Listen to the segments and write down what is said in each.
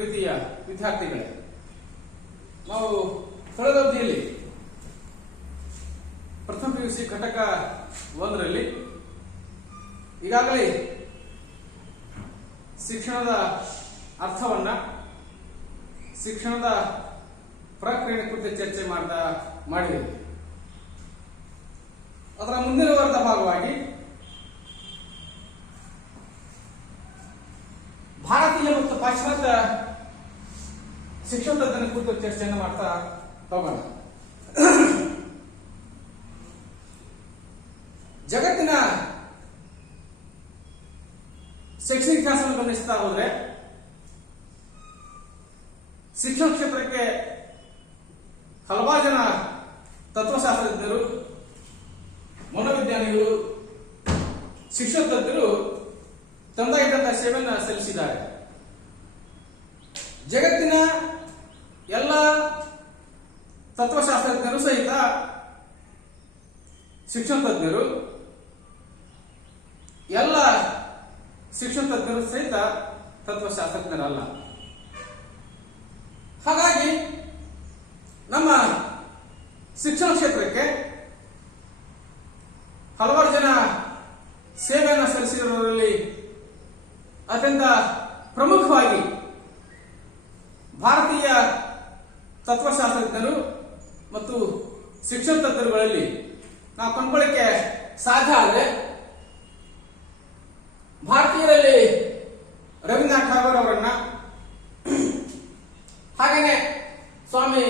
ಪ್ರೀತಿಯ ವಿದ್ಯಾರ್ಥಿಗಳೇ, ನಾವು ಕಳೆದ ಅವಧಿಯಲ್ಲಿ ಪ್ರಥಮ PUC ಘಟಕ 1ರಲ್ಲಿ ಈಗಾಗಲೇ ಶಿಕ್ಷಣದ ಅರ್ಥವನ್ನ, ಶಿಕ್ಷಣದ ಪ್ರಕ್ರಿಯೆ ಕುರಿತು ಚರ್ಚೆ ಮಾಡಿದ್ದೇವೆ. ಅದರ ಮುಂದಿನ ವರ್ಗದ ಭಾಗವಾಗಿ ಭಾರತೀಯ ಮತ್ತು ಪಾಶ್ಚಾತ್ಯ ಶಿಕ್ಷಣ ತಜ್ಞರ ಕುರಿತು ಚರ್ಚೆಯನ್ನು ಮಾಡ್ತಾ ಹೋಗೋಣ. ಜಗತ್ತಿನ ಶೈಕ್ಷಣಿಕ ಇತಿಹಾಸವನ್ನು ಗಮನಿಸ್ತಾ ಹೋದ್ರೆ ಶಿಕ್ಷಣ ಕ್ಷೇತ್ರಕ್ಕೆ ಹಲವಾರು ಜನ ತತ್ವಶಾಸ್ತ್ರಜ್ಞರು, ಮನೋವಿಜ್ಞಾನಿಗಳು, ಶಿಕ್ಷಣ ತಜ್ಞರು ತಮ್ಮದಾಗಿದ್ದಂತಹ ಸೇವೆಯನ್ನು ಸಲ್ಲಿಸಿದ್ದಾರೆ. ಜಗತ್ತಿನ ಎಲ್ಲ ತತ್ವಶಾಸ್ತ್ರಜ್ಞರು ಸಹಿತ ಶಿಕ್ಷಣ ತಜ್ಞರು, ಎಲ್ಲ ಶಿಕ್ಷಣ ತಜ್ಞರು ಸಹಿತ ತತ್ವಶಾಸ್ತ್ರಜ್ಞರಲ್ಲ. ಹಾಗಾಗಿ ನಮ್ಮ ಶಿಕ್ಷಣ ಕ್ಷೇತ್ರಕ್ಕೆ ಹಲವಾರು ಜನ ಸೇವೆಯನ್ನು ಸಲ್ಲಿಸಿರುವವರಲ್ಲಿ ಅತ್ಯಂತ ಪ್ರಮುಖವಾಗಿ ಭಾರತೀಯ ತತ್ವಶಾಸ್ತ್ರಜ್ಞರು ಮತ್ತು ಶಿಕ್ಷಣ ತಜ್ಞರುಗಳಲ್ಲಿ ನಾವು ಕಂಡುಕೊಳ್ಳಕ್ಕೆ ಸಾಧ್ಯ ಆದರೆ ಭಾರತೀಯರಲ್ಲಿ ರವೀಂದ್ರನಾಥ್ ಠಾಗೋರ್ ಅವರನ್ನ, ಹಾಗೆಯೇ ಸ್ವಾಮಿ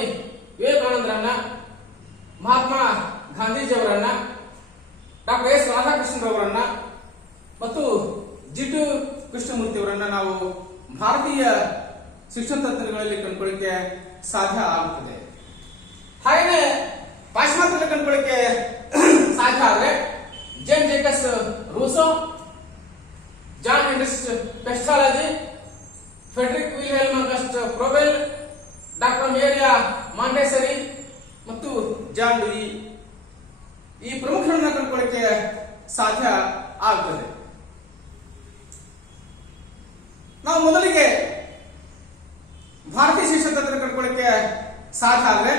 ವಿವೇಕಾನಂದರನ್ನ, ಮಹಾತ್ಮ ಗಾಂಧೀಜಿಯವರನ್ನ, ಡಾಕ್ಟರ್ ಎಸ್ ರಾಧಾಕೃಷ್ಣರವರನ್ನ ಮತ್ತು ಜಿಡ್ಡು ಕೃಷ್ಣಮೂರ್ತಿ ಅವರನ್ನ ನಾವು ಭಾರತೀಯ ಶಿಕ್ಷಣ ತಜ್ಞರುಗಳಲ್ಲಿ ಕಂಡುಕೊಳ್ಳಿಕ್ಕೆ ಸಾಧ್ಯ ಆಗುತ್ತದೆ. ಹಾಗೆಯೇ ಪಾಶ್ಚಿಮಾತ್ಯದಲ್ಲಿ ಕಂಡುಕೊಳ್ಳಿಕ್ಕೆ ಸಾಧ್ಯ ಆದರೆ Jean Jacques Rousseau, Johann Heinrich Pestalozzi, Friedrich Wilhelm August Froebel, doctor Maria Montessori ಮತ್ತು ಜಾನ್ ಡುಯಿ, ಈ ಪ್ರಮುಖರನ್ನ ಕಂಡುಕೊಳ್ಳಿಕ್ಕೆ ಸಾಧ್ಯ ಆಗುತ್ತದೆ. ನಾವು ಮೊದಲಿಗೆ ಭಾರತೀಯ ಶಿಕ್ಷಣ ತಜ್ಞರ ಕಂಡುಕೊಳ್ಳಿಕ್ಕೆ ಸಾಧ್ಯ ಆದರೆ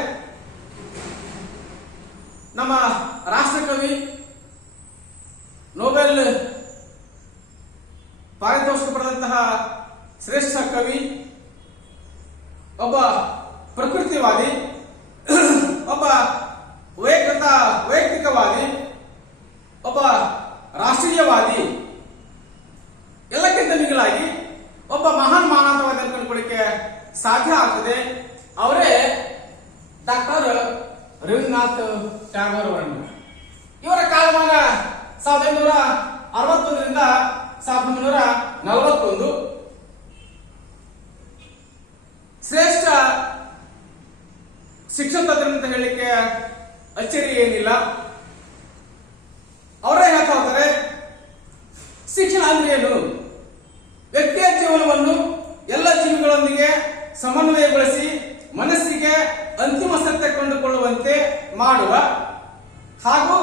ನಮ್ಮ ರಾಷ್ಟ್ರಕವಿ, ನೊಬೆಲ್ ಪಾರಿತೋಷಿಕ ಪಡೆದಂತಹ ಶ್ರೇಷ್ಠ ಕವಿ, ಒಬ್ಬ ಪ್ರಕೃತಿವಾದಿ, ಒಬ್ಬ ವೈಯಕ್ತಿಕವಾದಿ, ಒಬ್ಬ ರಾಷ್ಟ್ರೀಯವಾದಿ, ಎಲ್ಲಕ್ಕಿಂತ ಮಿಗಿಲಾಗಿ ಒಬ್ಬ ಮಹಾನ್ ಮಾನವತಾವಾದಿಯನ್ನು ಕಂಡುಕೊಳ್ಳಿಕ್ಕೆ ಸಾಧ್ಯ ಆಗ್ತದೆ. ಅವರೇ ಡಾಕ್ಟರ್ ರವೀಂದ್ರನಾಥ್ ಠಾಗೋರ್ ಅವರನ್ನು. ಇವರ ಕಾಲಮಾನ 1861ರಿಂದ 1941. ಶ್ರೇಷ್ಠ ಶಿಕ್ಷಣ ತಜ್ಞರು ಅಂತ ಹೇಳಲಿಕ್ಕೆ ಅಚ್ಚರಿ ಏನಿಲ್ಲ. ಅವರೇ ಹೇಳ್ತಾ ಹೋಗ್ತಾರೆ, ಶಿಕ್ಷಣ ಅಂದ್ರೆ ಏನು? ವ್ಯಕ್ತಿಯ ಜೀವನವನ್ನು ಎಲ್ಲ ಜೀವಿಗಳೊಂದಿಗೆ ಸಮನ್ವಯಗೊಳಿಸಿ ಮನಸ್ಸಿಗೆ ಅಂತಿಮ ಸತ್ಯ ಕಂಡುಕೊಳ್ಳುವಂತೆ ಮಾಡುವ ಹಾಗೂ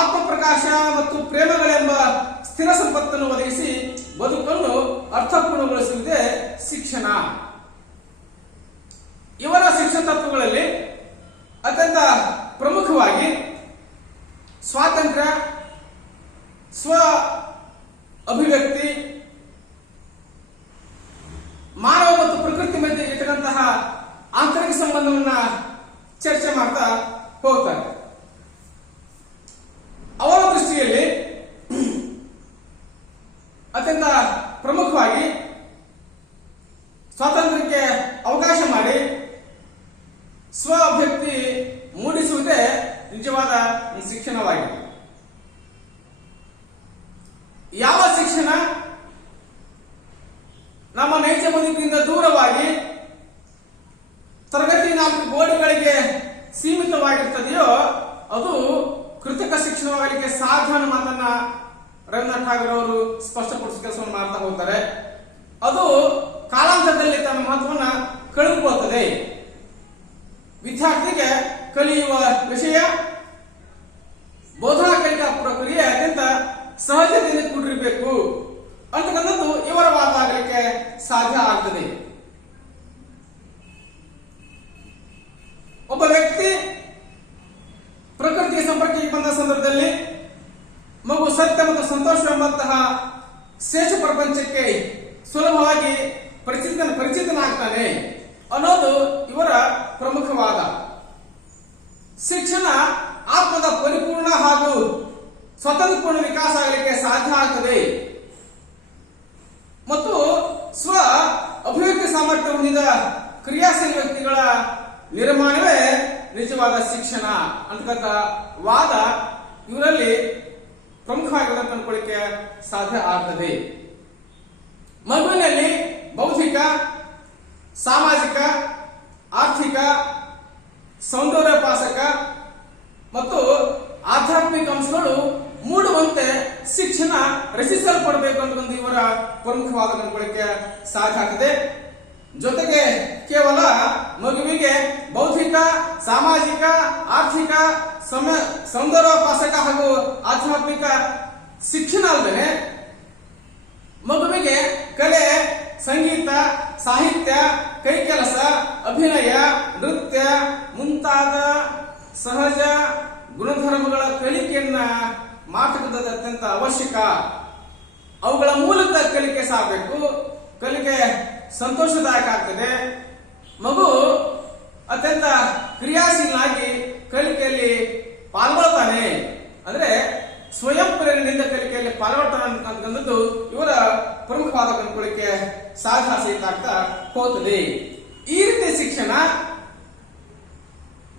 ಆತ್ಮಪ್ರಕಾಶ ಮತ್ತು ಪ್ರೇಮಗಳೆಂಬ ಸ್ಥಿರ ಸಂಪತ್ತನ್ನು ಒದಗಿಸಿ ಬದುಕನ್ನು ಅರ್ಥಪೂರ್ಣಗೊಳಿಸುವುದೇ ಶಿಕ್ಷಣ. ಇವರ ಶಿಕ್ಷಣ ತತ್ವಗಳಲ್ಲಿ ಅತ್ಯಂತ ಪ್ರಮುಖವಾಗಿ ಸ್ವಾತಂತ್ರ್ಯ, ಸ್ವ ಅಭಿವ್ಯಕ್ತಿ, ಮಾನವ ಮತ್ತು ಪ್ರಕೃತಿ ಮಧ್ಯೆ ಇರತಕ್ಕಂತಹ ಆಂತರಿಕ ಸಂಬಂಧವನ್ನ ಚರ್ಚೆ ಮಾಡ್ತಾ ಹೋಗ್ತಾರೆ. ಅವರ ದೃಷ್ಟಿಯಲ್ಲಿ ಅತ್ಯಂತ ಪ್ರಮುಖವಾಗಿ ಸ್ವಾತಂತ್ರ್ಯಕ್ಕೆ ಅವಕಾಶ ಮಾಡಿ ಸ್ವ ಅಭಿವ್ಯಕ್ತಿ ಮೂಡಿಸುವುದೇ ನಿಜವಾದ ಶಿಕ್ಷಣವಾಗಿದೆ. ಯಾವ ಶಿಕ್ಷಣ ನಮ್ಮ ನೈಜ ಬದುಕಿನಿಂದ ದೂರವಾಗಿ ತರಗತಿ 4 ಗೋಡೆಗಳಿಗೆ ಸೀಮಿತವಾಗಿರ್ತದೆಯೋ ಅದು ಕೃತಕ ಶಿಕ್ಷಣವಾಗಲಿಕ್ಕೆ ಸಾಧ್ಯ ಅನ್ನೋ ಮಾತನ್ನ ರವೀಂದ್ರನಾಥ್ ಠಾಗೋರ್ ಅವರು ಸ್ಪಷ್ಟಪಡಿಸುವ ಕೆಲಸವನ್ನು ಮಾಡ್ತಾ ಹೋಗ್ತಾರೆ. ಅದು ಕಾಲಾಂತರದಲ್ಲಿ ತನ್ನ ಮಹತ್ವವನ್ನ ಕಳೆದುಕೊಳ್ಳುತ್ತದೆ. ವಿದ್ಯಾರ್ಥಿಗೆ ಕಲಿಯುವ ವಿಷಯ, ಬೋಧನಾ ಕಲಿಕಾ ಪ್ರಕ್ರಿಯೆ ಅತ್ಯಂತ ಸಹಜತೆಯಿಂದ ಕೂಡಿರಬೇಕು ಅಂತಕ್ಕಂಥದ್ದು ಇವರ ವಾದ ಆಗಲಿಕ್ಕೆ ಸಾಧ್ಯ ಆಗ್ತದೆ. ಒಬ್ಬ ವ್ಯಕ್ತಿ ಪ್ರಕೃತಿಯ ಸಂಪರ್ಕಕ್ಕೆ ಬಂದ ಸಂದರ್ಭದಲ್ಲಿ ಮಗು ಸತ್ಯ ಮತ್ತು ಸಂತೋಷ ಎಂಬಂತಹ ಶ್ರೇಷ್ಠ ಪ್ರಪಂಚಕ್ಕೆ ಸುಲಭವಾಗಿ ಪರಿಚಿತನಾಗ್ತಾನೆ ಅನ್ನೋದು ಇವರ ಪ್ರಮುಖವಾದ. ಶಿಕ್ಷಣ ಆತ್ಮದ ಪರಿಪೂರ್ಣ ಹಾಗೂ ಸ್ವತಂತ್ರಪೂರ್ಣ ವಿಕಾಸ ಆಗಲಿಕ್ಕೆ ಸಾಧ್ಯ ಆಗ್ತದೆ ಮತ್ತು ಸ್ವ ಅಭಿವ್ಯಕ್ತಿ ಸಾಮರ್ಥ್ಯ ಹೊಂದಿದ ಕ್ರಿಯಾಶೀಲ ವ್ಯಕ್ತಿಗಳ ನಿರ್ಮಾಣವೇ ನಿಜವಾದ ಶಿಕ್ಷಣ ಅಂತಕ್ಕಂಥ ವಾದ ಇವರಲ್ಲಿ ಪ್ರಮುಖವಾಗಿ ಕಂಡುಕೊಳ್ಳಿಕ್ಕೆ ಸಾಧ್ಯ ಆಗ್ತದೆ. ಮಗುವಿನಲ್ಲಿ ಬೌದ್ಧಿಕ, ಸಾಮಾಜಿಕ, ಆರ್ಥಿಕ, ಸೌಂದರ್ಯೋಪಾಸಕ ಮತ್ತು ಆಧ್ಯಾತ್ಮಿಕ ಅಂಶಗಳು ಮೂಡುವಂತೆ ಶಿಕ್ಷಣ ರಚಿಸಲ್ಪಡಬೇಕು ಅನ್ನೋದು ಇವರ ಪ್ರಮುಖವಾದ ಕಂಡುಕೊಳ್ಳಿಕ್ಕೆ ಸಾಧ್ಯ ಆಗ್ತದೆ. ಜೊತೆಗೆ ಕೇವಲ ಮಗುವಿಗೆ ಬೌದ್ಧಿಕ, ಸಾಮಾಜಿಕ, ಆರ್ಥಿಕ, ಸೌಂದರ್ಯೋಪಾಸಕ ಹಾಗೂ ಆಧ್ಯಾತ್ಮಿಕ ಶಿಕ್ಷಣ ಅಲ್ಲದೆ ಮಗುವಿಗೆ ಕಲೆ, ಸಂಗೀತ, ಸಾಹಿತ್ಯ, ಕೈಕೆಲಸ, ಅಭಿನಯ, ನೃತ್ಯ ಮುಂತಾದ ಸಹಜ ಗುಣಧರ್ಮಗಳ ಕಲಿಕೆಯನ್ನ ಮಾಡತಕ್ಕಂಥದ್ದು ಅತ್ಯಂತ ಅವಶ್ಯಕ. ಅವುಗಳ ಮೂಲಕ ಕಲಿಕೆ ಸಾಗಬೇಕು. ಕಲಿಕೆ ಸಂತೋಷದಾಯಕ ಆಗ್ತದೆ. ಮಗು ಅತ್ಯಂತ ಕ್ರಿಯಾಶೀಲನಾಗಿ ಕಲಿಕೆಯಲ್ಲಿ ಪಾಲ್ಗೊಳ್ತಾನೆ, ಅಂದ್ರೆ ಸ್ವಯಂ ಪ್ರೇರಣೆಯಿಂದ ಕಲಿಕೆಯಲ್ಲಿ ಪಾಲ್ಗೊಳ್ತಾನೆ ಅಂತಕ್ಕಂಥದ್ದು ಇವರ ಪ್ರಮುಖವಾದ ಕಂಡುಕೊಳ್ಳಿಕ್ಕೆ ಸಾಧ್ಯ ಆಗ್ತಾ ಹೋಗ್ತದೆ. ಈ ರೀತಿಯ ಶಿಕ್ಷಣ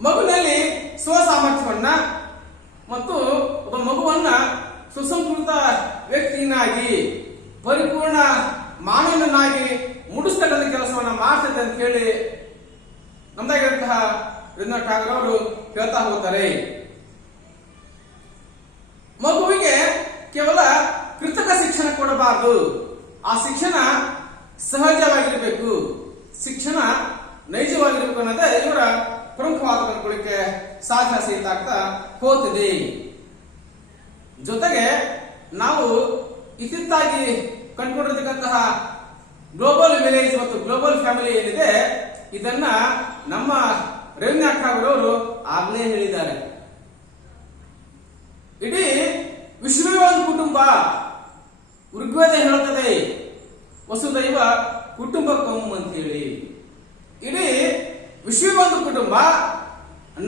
ಮಗುವಿನಲ್ಲಿ ಸ್ವಸಾಮರ್ಥ್ಯವನ್ನ ಮತ್ತು ಒಬ್ಬ ಮಗುವನ್ನ ಸುಸಂಸ್ಕೃತ ವ್ಯಕ್ತಿಯನ್ನಾಗಿ ಪರಿಪೂರ್ಣ ಮಾನವನನ್ನಾಗಿ ಮುಡಿಸ್ತಕ್ಕಂಥ ಕೆಲಸವನ್ನ ಮಾಡ್ತದೆ ಅಂತ ಹೇಳಿ ನಮ್ದಾಗಿರುವಂತಹ ರವೀಂದ್ರನಾಥ್ ಠಾಗೂರ್ ಅವರು ಹೇಳ್ತಾ ಹೋಗ್ತಾರೆ. ಮಗುವಿಗೆ ಕೇವಲ ಕೃತಕ ಶಿಕ್ಷಣ ಕೊಡಬಾರದು, ಆ ಶಿಕ್ಷಣ ಸಹಜವಾಗಿರಬೇಕು, ಶಿಕ್ಷಣ ನೈಜವಾಗಿರಬೇಕು ಅನ್ನೋದೇ ಇವರ ಪ್ರಮುಖವಾದ ಕಂಡುಕೊಳ್ಳಿಕ್ಕೆ ಸಾಧ್ಯ ಆಗ್ತಾ ಹೋಗ್ತದೆ. ಜೊತೆಗೆ ನಾವು ಇತ್ತಿತ್ತಾಗಿ ಕಂಡುಕೊಂಡಿರ್ತಕ್ಕಂತಹ ಗ್ಲೋಬಲ್ ವಿಲೇಜ್ ಮತ್ತು ಗ್ಲೋಬಲ್ ಫ್ಯಾಮಿಲಿ ಏನಿದೆ ಇದನ್ನ ನಮ್ಮ ರವೀಂದ್ರನಾಥ್ ಠಾಗೂರ್ ಅವರು ಆಗ್ಲೇ ಹೇಳಿದ್ದಾರೆ. ಇಡೀ ವಿಶ್ವವೇ ಒಂದು ಕುಟುಂಬ. ಋಗ್ವೇದ ಹೇಳುತ್ತದೆ ವಸುದೈವ ಕುಟುಂಬಕಂ ಅಂತ ಹೇಳಿ. ಇಡೀ ವಿಶ್ವವೇ ಒಂದು ಕುಟುಂಬ,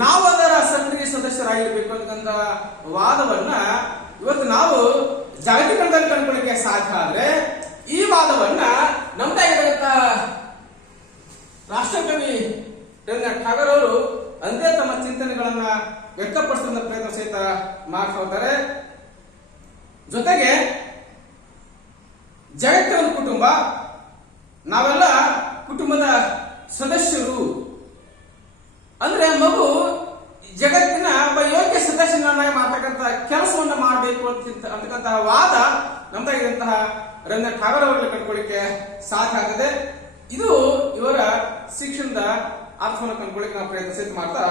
ನಾವು ಅದರ ಸಕ್ರಿಯ ಸದಸ್ಯರಾಗಿರ್ಬೇಕು ಅಂತಕ್ಕಂಥ ವಾದವನ್ನ ಇವತ್ತು ನಾವು ಜಾಗತಿಕರಣದಲ್ಲಿ ಕಂಡುಕೊಳ್ಳಿಕ್ಕೆ ಸಾಧ್ಯ. ಆದ್ರೆ ಈ ವಾದವನ್ನ ನಮ್ದಾಗಿರತಕ್ಕಂಥ ರಾಷ್ಟ್ರಕವಿ ರವೀಂದ್ರನಾಥ್ ಠಾಗೂರ್ ಅವರು ಅಂದೇ ತಮ್ಮ ಚಿಂತನೆಗಳನ್ನ ವ್ಯಕ್ತಪಡಿಸುವ ಪ್ರಯತ್ನ ಸಹಿತ ಮಾಡ್ತಾ ಹೋಗ್ತಾರೆ. ಜೊತೆಗೆ ಜಗತ್ತಿನ ಒಂದು ಕುಟುಂಬ, ನಾವೆಲ್ಲ ಕುಟುಂಬದ ಸದಸ್ಯರು. ಅಂದ್ರೆ ಮಗು ಜಗತ್ತಿನ ಒಬ್ಬ ಯೋಗ್ಯ ಸದಸ್ಯನಾಗಿ ಮಾಡ್ತಕ್ಕಂಥ ಕೆಲಸವನ್ನ ಮಾಡಬೇಕು ಅಂತಕ್ಕಂತಹ ವಾದ ನಮ್ದಾಗಿರುವಂತಹ ರವೀಂದ್ರನಾಥ್ ಠಾಗೂರ್ ಅವರಲ್ಲಿ ಕಂಡುಕೊಳ್ಳಿಕ್ಕೆ ಸಾಧ್ಯ ಆಗ್ತದೆ. ಇದು ಇವರ ಶಿಕ್ಷಣದ ಅರ್ಥವನ್ನು ಕಂಡುಕೊಳ್ಳಿಕ್ಕೆ ನಾವು ಪ್ರಯತ್ನ ಸಹಿತ ಮಾಡ್ತಾ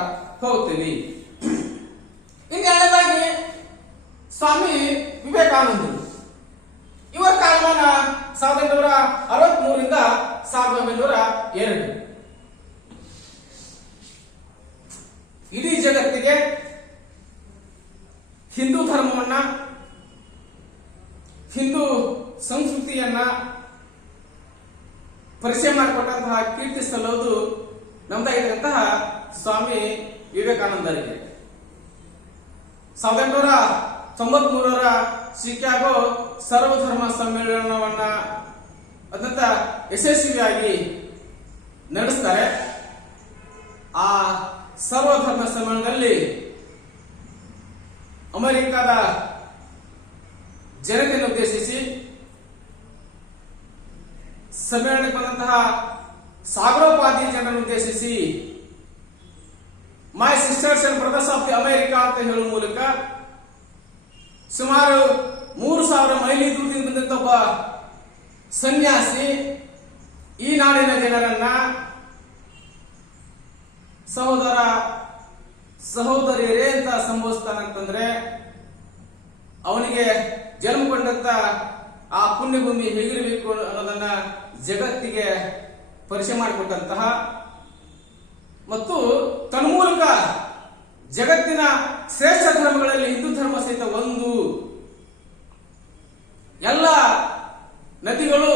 ಹೋಗ್ತೀವಿ. ಇನ್ನೆರಡನೇದಾಗಿ ಸ್ವಾಮಿ ವಿವೇಕಾನಂದರು. ಇವರ ಕಾಲಮಾನ 1863ರಿಂದ 1902. ಇಡೀ ಜಗತ್ತಿಗೆ ಹಿಂದೂ ಧರ್ಮವನ್ನ, ಹಿಂದೂ ಸಂಸ್ಕೃತಿಯನ್ನ ಪರಿಚಯ ಮಾಡಿಕೊಟ್ಟಂತಹ ಕೀರ್ತಿ ಸಲ್ಲೋದು ನಮ್ದಾಗಿದ್ದಂತಹ ಸ್ವಾಮಿ ವಿವೇಕಾನಂದರಿಗೆ. 1893ರ ಶಿಕಾಗೋ ಸರ್ವಧರ್ಮ ಸಮ್ಮೇಳನವನ್ನ ಅತ್ಯಂತ ಯಶಸ್ವಿಯಾಗಿ ನಡೆಸ್ತಾರೆ. ಆ ಸರ್ವಧರ್ಮ ಸಮ್ಮೇಳನದಲ್ಲಿ ಅಮೆರಿಕದ ಜನತೆಯನ್ನು ಉದ್ದೇಶಿಸಿ ಸಮ್ಮೇಳನಕ್ಕೆ ಬಂದಂತಹ ಸಾಗರೋಪಾದಿ ಜನರನ್ನು ಉದ್ದೇಶಿಸಿ my sisters and brothers of the America ಅಂತ ಹೇಳುವ ಮೂಲಕ ಸುಮಾರು 3000 ಮೈಲಿ ದೂರದಿಂದ ಬಂದಂತ ಒಬ್ಬ ಸನ್ಯಾಸಿ ಈ ನಾಡಿನ ಜನರನ್ನ ಸಹೋದರ ಸಹೋದರಿಯರೇ ಅಂತ ಸಂಬೋಧಿಸ್ತಾನಂತಂದ್ರೆ ಅವನಿಗೆ ಜನ್ಮ ಕೊಂಡಂತ ಆ ಪುಣ್ಯಭೂಮಿ ಹೇಗಿರಬೇಕು ಅನ್ನೋದನ್ನ ಜಗತ್ತಿಗೆ ಪರಿಚಯ ಮಾಡಿಕೊಟ್ಟಂತಹ ಮತ್ತು ತನ್ಮೂಲಕ ಜಗತ್ತಿನ ಶ್ರೇಷ್ಠ ಧರ್ಮಗಳಲ್ಲಿ ಹಿಂದೂ ಧರ್ಮ ಸಹಿತ ಒಂದು. ಎಲ್ಲ ನದಿಗಳು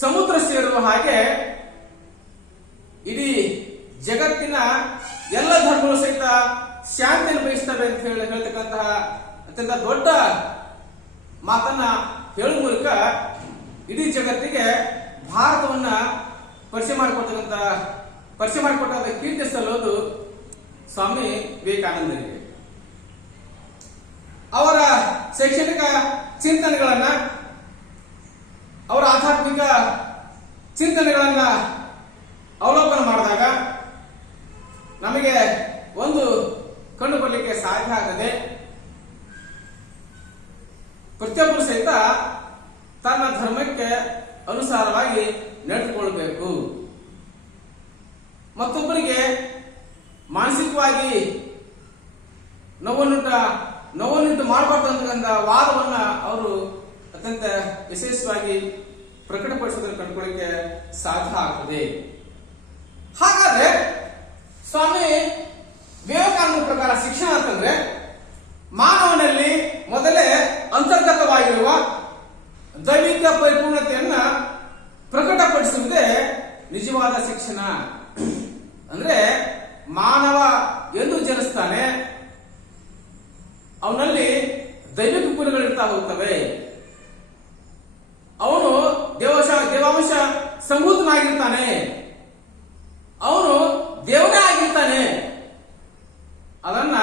ಸಮುದ್ರ ಸೇರುವ ಹಾಗೆ ಇಡೀ ಜಗತ್ತಿನ ಎಲ್ಲ ಧರ್ಮಗಳು ಸಹಿತ ಶಾಂತಿಯನ್ನು ಬಯಸ್ತವೆ ಅಂತ ಹೇಳ್ತಕ್ಕಂತಹ ಅತ್ಯಂತ ದೊಡ್ಡ ಮಾತನ್ನ ಹೇಳುವ ಮೂಲಕ ಇಡೀ ಜಗತ್ತಿಗೆ ಭಾರತವನ್ನ ಪರಿಚಯ ಮಾಡಿಕೊಟ್ಟ ಕೀರ್ತಿ ಸಲ್ಲೋದು ಸ್ವಾಮಿ ವಿವೇಕಾನಂದರಿಗೆ. ಅವರ ಶೈಕ್ಷಣಿಕ ಚಿಂತನೆಗಳನ್ನ, ಅವರ ಆಧ್ಯಾತ್ಮಿಕ ಚಿಂತನೆಗಳನ್ನ ಅವಲೋಕನ ಮಾಡಿದಾಗ ನಮಗೆ ಒಂದು ಕಂಡು ಬರಲಿಕ್ಕೆ ಸಾಧ್ಯ ಆಗದೆ, ಪ್ರತಿಯೊಬ್ಬರು ಸಹಿತ ತನ್ನ ಧರ್ಮಕ್ಕೆ ಅನುಸಾರವಾಗಿ ನಡೆದುಕೊಳ್ಳಬೇಕು. ಮತ್ತೊಬ್ಬರಿಗೆ ಮಾನಸಿಕವಾಗಿ ನೋವನ್ನುಂಟು ಮಾಡಬಾರ್ದು ಅಂತಕ್ಕಂಥ ವಾದವನ್ನ ಅವರು ಅತ್ಯಂತ ಯಶಸ್ವಿಯಾಗಿ ಪ್ರಕಟಪಡಿಸೋದನ್ನು ಕಂಡುಕೊಳ್ಳಿಕ್ಕೆ ಸಾಧ್ಯ ಆಗ್ತದೆ. ಹಾಗಾದ್ರೆ ಸ್ವಾಮಿ ವಿವೇಕಾನಂದ ಪ್ರಕಾರ ಶಿಕ್ಷಣ ಅಂತಂದ್ರೆ ಮಾನವನಲ್ಲಿ ಮೊದಲೇ ಅಂತರ್ಗತವಾಗಿರುವ ದೈವಿಕ ಪರಿಪೂರ್ಣತೆಯನ್ನ ಪ್ರಕಟಪಡಿಸುವುದೇ ನಿಜವಾದ ಶಿಕ್ಷಣ. ಅಂದ್ರೆ ಮಾನವ ಎಂದು ಜನಿಸ್ತಾನೆ, ಅವನಲ್ಲಿ ದೈವಿಕ ಗುಣಗಳಿರ್ತಾ ಹೋಗ್ತವೆ. ಅವನು ದೇವಾಂಶ ಸಂಭೂತನಾಗಿರ್ತಾನೆ, ಅವನು ದೇವನೇ ಆಗಿರ್ತಾನೆ. ಅದನ್ನ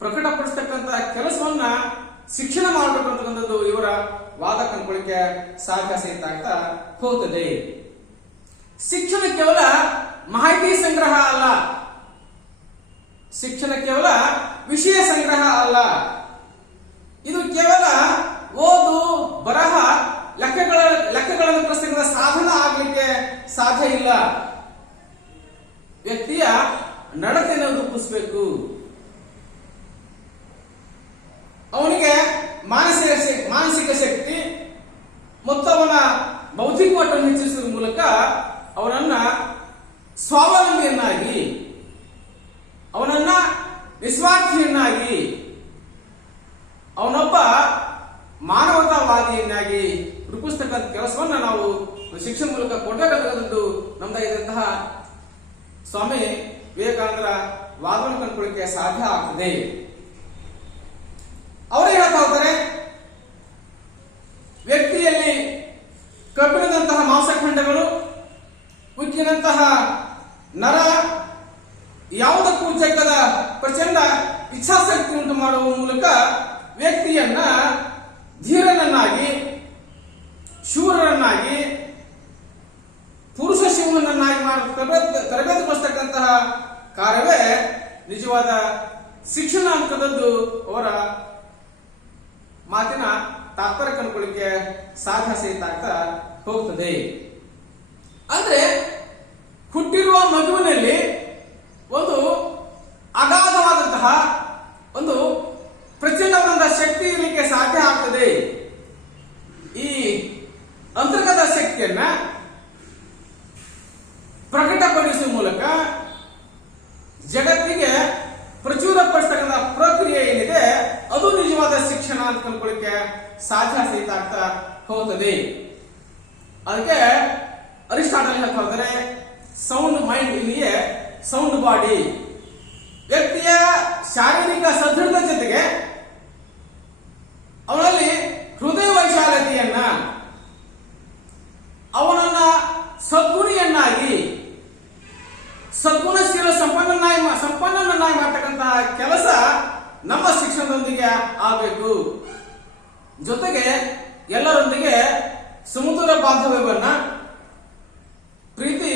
ಪ್ರಕಟಪಡಿಸ್ತಕ್ಕಂಥ ಕೆಲಸವನ್ನ ಶಿಕ್ಷಣ ಮಾಡಬೇಕು ಅಂತಕ್ಕಂಥದ್ದು ಇವರ ವಾದ ಕಂಡುಕೊಳ್ಳಿಕ್ಕೆ ಸಾಧ್ಯ ಸಹಿತ ಆಗ್ತಾ ಹೋಗ್ತದೆ. ಶಿಕ್ಷಣ ಕೇವಲ ಮಾಹಿತಿ ಸಂಗ್ರಹ ಅಲ್ಲ, ಶಿಕ್ಷಣ ಕೇವಲ ವಿಷಯ ಸಂಗ್ರಹ ಅಲ್ಲ. ಇದು ಕೇವಲ ಓದು ಬರಹ ಲೆಕ್ಕಗಳನ್ನು ಪ್ರಸ್ತುತ ಸಾಧನ ಆಗಲಿಕ್ಕೆ ಸಾಧ್ಯ ಇಲ್ಲ. ವ್ಯಕ್ತಿಯ ನಡತೆಯನ್ನು ರೂಪಿಸಬೇಕು. ಅವನಿಗೆ ಮಾನಸಿಕ ಶಕ್ತಿ ಮತ್ತು ಅವನ ಬೌದ್ಧಿಕ ಮಟ್ಟವನ್ನು ಹೆಚ್ಚಿಸುವ ಮೂಲಕ ಅವನನ್ನ ಸ್ವಾವಲಂಬಿಯನ್ನಾಗಿ, ಅವನನ್ನ ನಿಸ್ವಾರ್ಥಿಯನ್ನಾಗಿ, ಅವನೊಬ್ಬ ಮಾನವತಾವಾದಿಯನ್ನಾಗಿ ರೂಪಿಸ್ತಕ್ಕಂಥ ಕೆಲಸವನ್ನ ನಾವು ಶಿಕ್ಷಣ ಮೂಲಕ ಕೊಡಬೇಕಾದಂತದ್ದು ನಮ್ದಾಗಿದ್ದಂತಹ ಸ್ವಾಮಿ ವಿವೇಕಾನಂದರ ವಾದವನ್ನು ಕಂಡುಕೊಳ್ಳಿಕ್ಕೆ ಸಾಧ್ಯ ಆಗ್ತದೆ. ಅವರೇ ಹೇಳ್ತಾ ಹೋಗ್ತಾರೆ, ವ್ಯಕ್ತಿಯಲ್ಲಿ ಕಬ್ಬಿಣದಂತಹ ಮಾಂಸಖಂಡಗಳು, ಉಕ್ಕಿನಂತಹ ನರ, ಯಾವುದಕ್ಕೂ ಜಗ್ಗದ ಪ್ರಚಂಡ ಇಚ್ಛಾಶಕ್ತಿ ಉಂಟು ಮಾಡುವ ಮೂಲಕ ವ್ಯಕ್ತಿಯನ್ನ ಧೀರನನ್ನಾಗಿ, ಶೂರರನ್ನಾಗಿ, ಪುರುಷ ಶಿವನನ್ನಾಗಿ ತರಬೇತುಗೊಳಿಸ್ತಕ್ಕಂತಹ ಕಾರ್ಯವೇ ನಿಜವಾದ ಶಿಕ್ಷಣ ಅಂತದ್ದು ಅವರ ಮಾತಿನ ತಾತ್ಪರ್ಯ ಕಂಡುಕೊಳ್ಳಿಕ್ಕೆ ಸಾಧ್ಯ ಸಹಿತ ಆಗ್ತಾ ಹೋಗ್ತದೆ. ಅಂದ್ರೆ ಹುಟ್ಟಿರುವ ಮಗುವಿನಲ್ಲಿ ಒಂದು ಅಗಾಧವಾದಂತಹ ಒಂದು ಪ್ರಚಂಡವಾದಂತಹ ಶಕ್ತಿ ಇರಲಿಕ್ಕೆ ಸಾಧ್ಯ ಆಗ್ತದೆ. ಈ ಅಂತರ್ಗತ ಶಕ್ತಿಯನ್ನ ಪ್ರಕಟಪಡಿಸುವ ಮೂಲಕ ಜಗತ್ತಿಗೆ ಪ್ರಚುರಪಡಿಸ್ತಕ್ಕಂಥ ಪ್ರಕ್ರಿಯೆ ಏನಿದೆ ಅದು ನಿಜವಾದ ಶಿಕ್ಷಣ ಅಂತ ಕಂಡುಕೊಳ್ಳಿಕ್ಕೆ ಸಾಧ್ಯ ಸಹಿತ ಆಗ್ತಾ ಹೋಗ್ತದೆ. ಅದಕ್ಕೆ ಅರಿಸ್ಟಾಟಲ್ ಹೇಳ್ತಾ ಹೋದರೆ, ಸೌಂಡ್ ಮೈಂಡ್ ಇಲ್ಲಿಯೇ ಸೌಂಡ್ ಬಾಡಿ. ವ್ಯಕ್ತಿಯ ಶಾರೀರಿಕ ಸದೃಢತೆ ಜೊತೆಗೆ ಅವನಲ್ಲಿ ಹೃದಯ ವೈಶಾಲ್ಯತೆಯನ್ನ, ಅವನನ್ನ ಸದ್ಗುಣಿಯನ್ನಾಗಿ, ಸದ್ಗುಣಶೀಲ ಸಂಪನ್ನನ್ನಾಗಿ ಮಾಡತಕ್ಕಂತಹ ಕೆಲಸ ನಮ್ಮ ಶಿಕ್ಷಣದೊಂದಿಗೆ ಆಗಬೇಕು. ಜೊತೆಗೆ ಎಲ್ಲರೊಂದಿಗೆ ಸಮುದ್ರ ಬಾಂಧವ್ಯವನ್ನ, ಪ್ರೀತಿ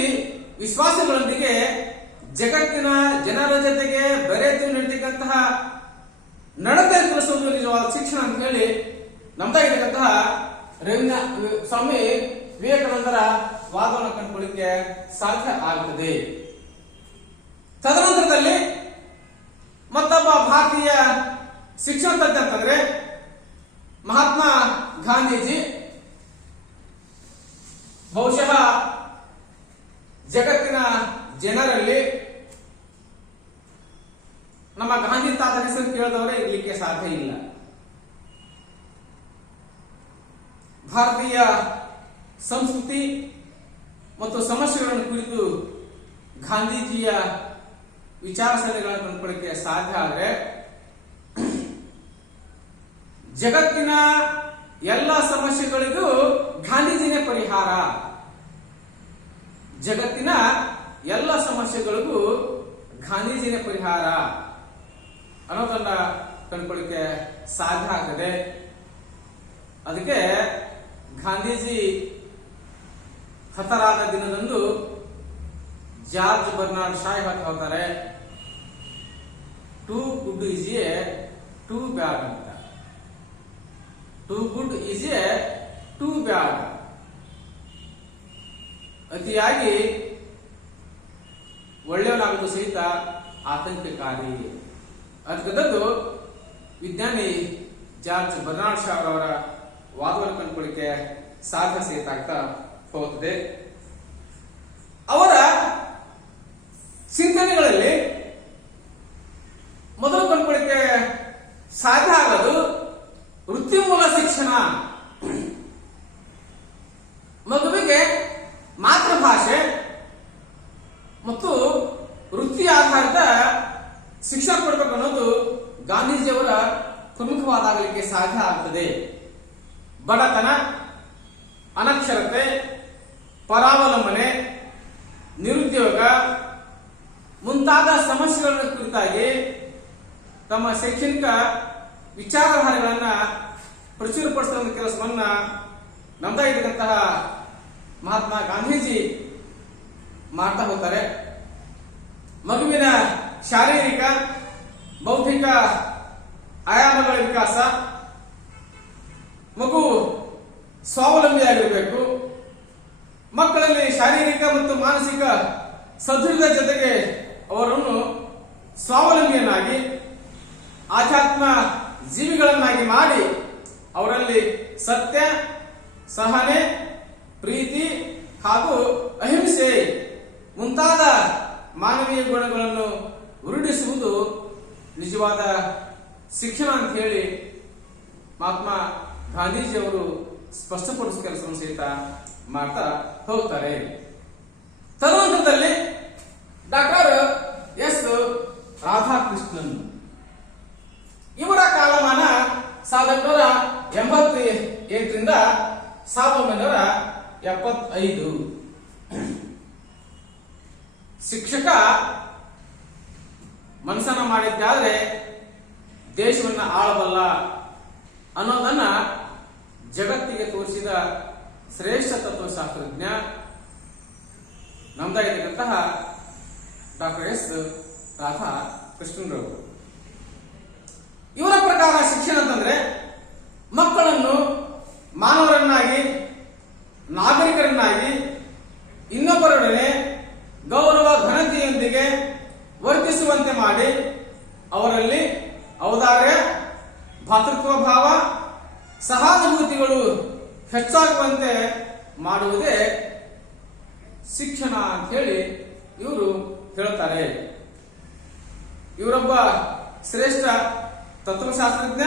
ವಿಶ್ವಾಸಗಳೊಂದಿಗೆ ಜಗತ್ತಿನ ಜನರ ಜೊತೆಗೆ ಬೆರೆತು ನಡೆತಕ್ಕಂತಹ ನಡತೆ ತೋರಿಸುವುದು ನಿಜವಾದ ಶಿಕ್ಷಣ ಅಂತ ಹೇಳಿ ನಮ್ದಾಗಿರ್ತಕ್ಕಂತಹ ಸ್ವಾಮಿ ವಿವೇಕಾನಂದರ ವಾದವನ್ನು ಕಂಡುಕೊಳ್ಳಿಕ್ಕೆ ಸಾಧ್ಯ ಆಗುತ್ತದೆ. ತದನಂತರದಲ್ಲಿ ಮತ್ತೊಬ್ಬ ಭಾರತೀಯ ಶಿಕ್ಷಣ ತಜ್ಞ ಅಂತಂದ್ರೆ ಮಹಾತ್ಮ ಗಾಂಧೀಜಿ. ಬಹುಶಃ ಜಗತ್ತಿನ ಜನರಲ್ಲಿ ನಮ್ಮ ಗಾಂಧಿ ತಾತ ಹೆಸರು ಕೇಳಿದವರೇ ಇರ್ಲಿಕ್ಕೆ ಸಾಧ್ಯ ಇಲ್ಲ. ಭಾರತೀಯ ಸಂಸ್ಕೃತಿ ಮತ್ತು ಸಮಸ್ಯೆಗಳನ್ನು ಕುರಿತು ಗಾಂಧೀಜಿಯ ವಿಚಾರಸರಣಿಗಳನ್ನು ಕಂಡುಕೊಳ್ಳಕ್ಕೆ ಸಾಧ್ಯ ಆದರೆ ಜಗತ್ತಿನ ಎಲ್ಲ ಸಮಸ್ಯೆಗಳಿಗೂ ಗಾಂಧೀಜಿನೇ ಪರಿಹಾರ. ಜಗತ್ತಿನ ಎಲ್ಲ ಸಮಸ್ಯೆಗಳಿಗೂ ಗಾಂಧೀಜಿನೇ ಪರಿಹಾರ ಅನ್ನೋದನ್ನ ಕಂಡುಕೊಳ್ಳಿಕ್ಕೆ ಸಾಧ್ಯ ಆಗ್ತದೆ. ಅದಕ್ಕೆ ಗಾಂಧೀಜಿ ಹತರಾದ ದಿನದಂದು ಜಾರ್ಜ್ ಬರ್ನಾರ್ಡ್ ಶಾ ಹೇಳ್ತಾರೆ, too good is a too bad ಅಂತ. Too good is a too bad. ಅತಿಯಾಗಿ ಒಳ್ಳೆಯವನಾಗುವುದು ಸಹಿತ ಆತಂಕಕಾರಿ. ಅದಕ್ಕದ್ದು ವಿಜ್ಞಾನಿ ಜಾರ್ಜ್ ಬರ್ನಾರ್ಡ್ ಶಾ ಅವರ ವಾದವನ್ನು ಕಂಡುಕೊಳ್ಳಿಕ್ಕೆ ಸಾಧ್ಯ ಸಹಿತ ಆಗ್ತಾ ಹೋಗುತ್ತದೆ. ಅವರ ಚಿಂತನೆಗಳಲ್ಲಿ ಮೊದಲು ಕಂಡುಕೊಳ್ಳಿಕ್ಕೆ ಸಾಧ್ಯ ಆಗೋದು ವೃತ್ತಿಮೂಲ ಶಿಕ್ಷಣ. ಮಗುವಿಗೆ ಮಾತೃಭಾಷೆ ಮತ್ತು ವೃತ್ತಿ ಆಧಾರಿತ ಶಿಕ್ಷಣ ಕೊಡಬೇಕು ಅನ್ನೋದು ಗಾಂಧೀಜಿಯವರ ಪ್ರಮುಖವಾದಾಗಲಿಕ್ಕೆ ಸಾಧ್ಯ ಆಗ್ತದೆ. ಬಡತನ, ಅನಕ್ಷರತೆ, ಪರಾವಲಂಬನೆ, ನಿರುದ್ಯೋಗ ಮುಂತಾದ ಸಮಸ್ಯೆಗಳ ಕುರಿತಾಗಿ ತಮ್ಮ ಶೈಕ್ಷಣಿಕ ವಿಚಾರಧಾರೆಗಳನ್ನ ಪ್ರಚುರಪಡಿಸುವ ಕೆಲಸವನ್ನ ನಮ್ದಾಗಿರ್ತಕ್ಕಂತಹ ಮಹಾತ್ಮ ಗಾಂಧೀಜಿ ಮಾಡ್ತಾ ಹೋಗ್ತಾರೆ. ಮಗುವಿನ ಶಾರೀರಿಕ ಬೌದ್ಧಿಕ ಆಯಾಮಗಳ ವಿಕಾಸ, ಮಗು ಸ್ವಾವಲಂಬಿಯಾಗಿರಬೇಕು, ಮಕ್ಕಳಲ್ಲಿ ಶಾರೀರಿಕ ಮತ್ತು ಮಾನಸಿಕ ಸದೃಢ ಜೊತೆಗೆ ಅವರನ್ನು ಸ್ವಾವಲಂಬಿಯನ್ನಾಗಿ ಆಧ್ಯಾತ್ಮ ಜೀವಿಗಳನ್ನಾಗಿ ಮಾಡಿ ಅವರಲ್ಲಿ ಸತ್ಯ, ಸಹನೆ, ಪ್ರೀತಿ ಹಾಗೂ ಅಹಿಂಸೆ ಮುಂತಾದ ಮಾನವೀಯ ಗುಣಗಳನ್ನು ರೂಢಿಸುವುದು ನಿಜವಾದ ಶಿಕ್ಷಣ ಅಂತ ಹೇಳಿ ಮಹಾತ್ಮ ಗಾಂಧೀಜಿಯವರು ಸ್ಪಷ್ಟಪಡಿಸುವ ಕೆಲಸವನ್ನು ಸಹಿತ ಮಾಡ್ತಾ ಹೋಗ್ತಾರೆ. ತದನಂತರದಲ್ಲಿ ಡಾಕ್ಟರ್ ಎಸ್ ರಾಧಾಕೃಷ್ಣನ್ ಇವರ ಕಾಲಮಾನ 1888ರಿಂದ 1975. ಶಿಕ್ಷಕ ಮನಸ್ಸನ್ನ ಮಾಡಿದ್ದಾದ್ರೆ ದೇಶವನ್ನ ಆಳಬಲ್ಲ ಅನ್ನೋದನ್ನ ಜಗತ್ತಿಗೆ ತೋರಿಸಿದ ಶ್ರೇಷ್ಠ ತತ್ವಶಾಸ್ತ್ರಜ್ಞ ನಮ್ದಾಗಿರ್ತಕ್ಕಂತಹ ಡಾಕ್ಟರ್ ಎಸ್ ರಾಧಾ ಕೃಷ್ಣನ್ರವರು. ಇವರ ಪ್ರಕಾರ ಶಿಕ್ಷಣ ಅಂತಂದ್ರೆ ಮಕ್ಕಳನ್ನು ಮಾನವರನ್ನಾಗಿ, ನಾಗರಿಕರನ್ನಾಗಿ, ಇನ್ನೊಬ್ಬರೊಡನೆ ಗೌರವ ಘನತೆಯೊಂದಿಗೆ ವರ್ತಿಸುವಂತೆ ಮಾಡಿ ಅವರಲ್ಲಿ ಔದಾರ್ಯ, ಭಾತೃತ್ವ ಭಾವ, ಸಹಾನುಭೂತಿಗಳು ಹೆಚ್ಚಾಗುವಂತೆ ಮಾಡುವುದೇ ಶಿಕ್ಷಣ ಅಂತ ಹೇಳಿ ಇವರು ಹೇಳುತ್ತಾರೆ. ಇವರೊಬ್ಬ ಶ್ರೇಷ್ಠ ತತ್ವಶಾಸ್ತ್ರಜ್ಞ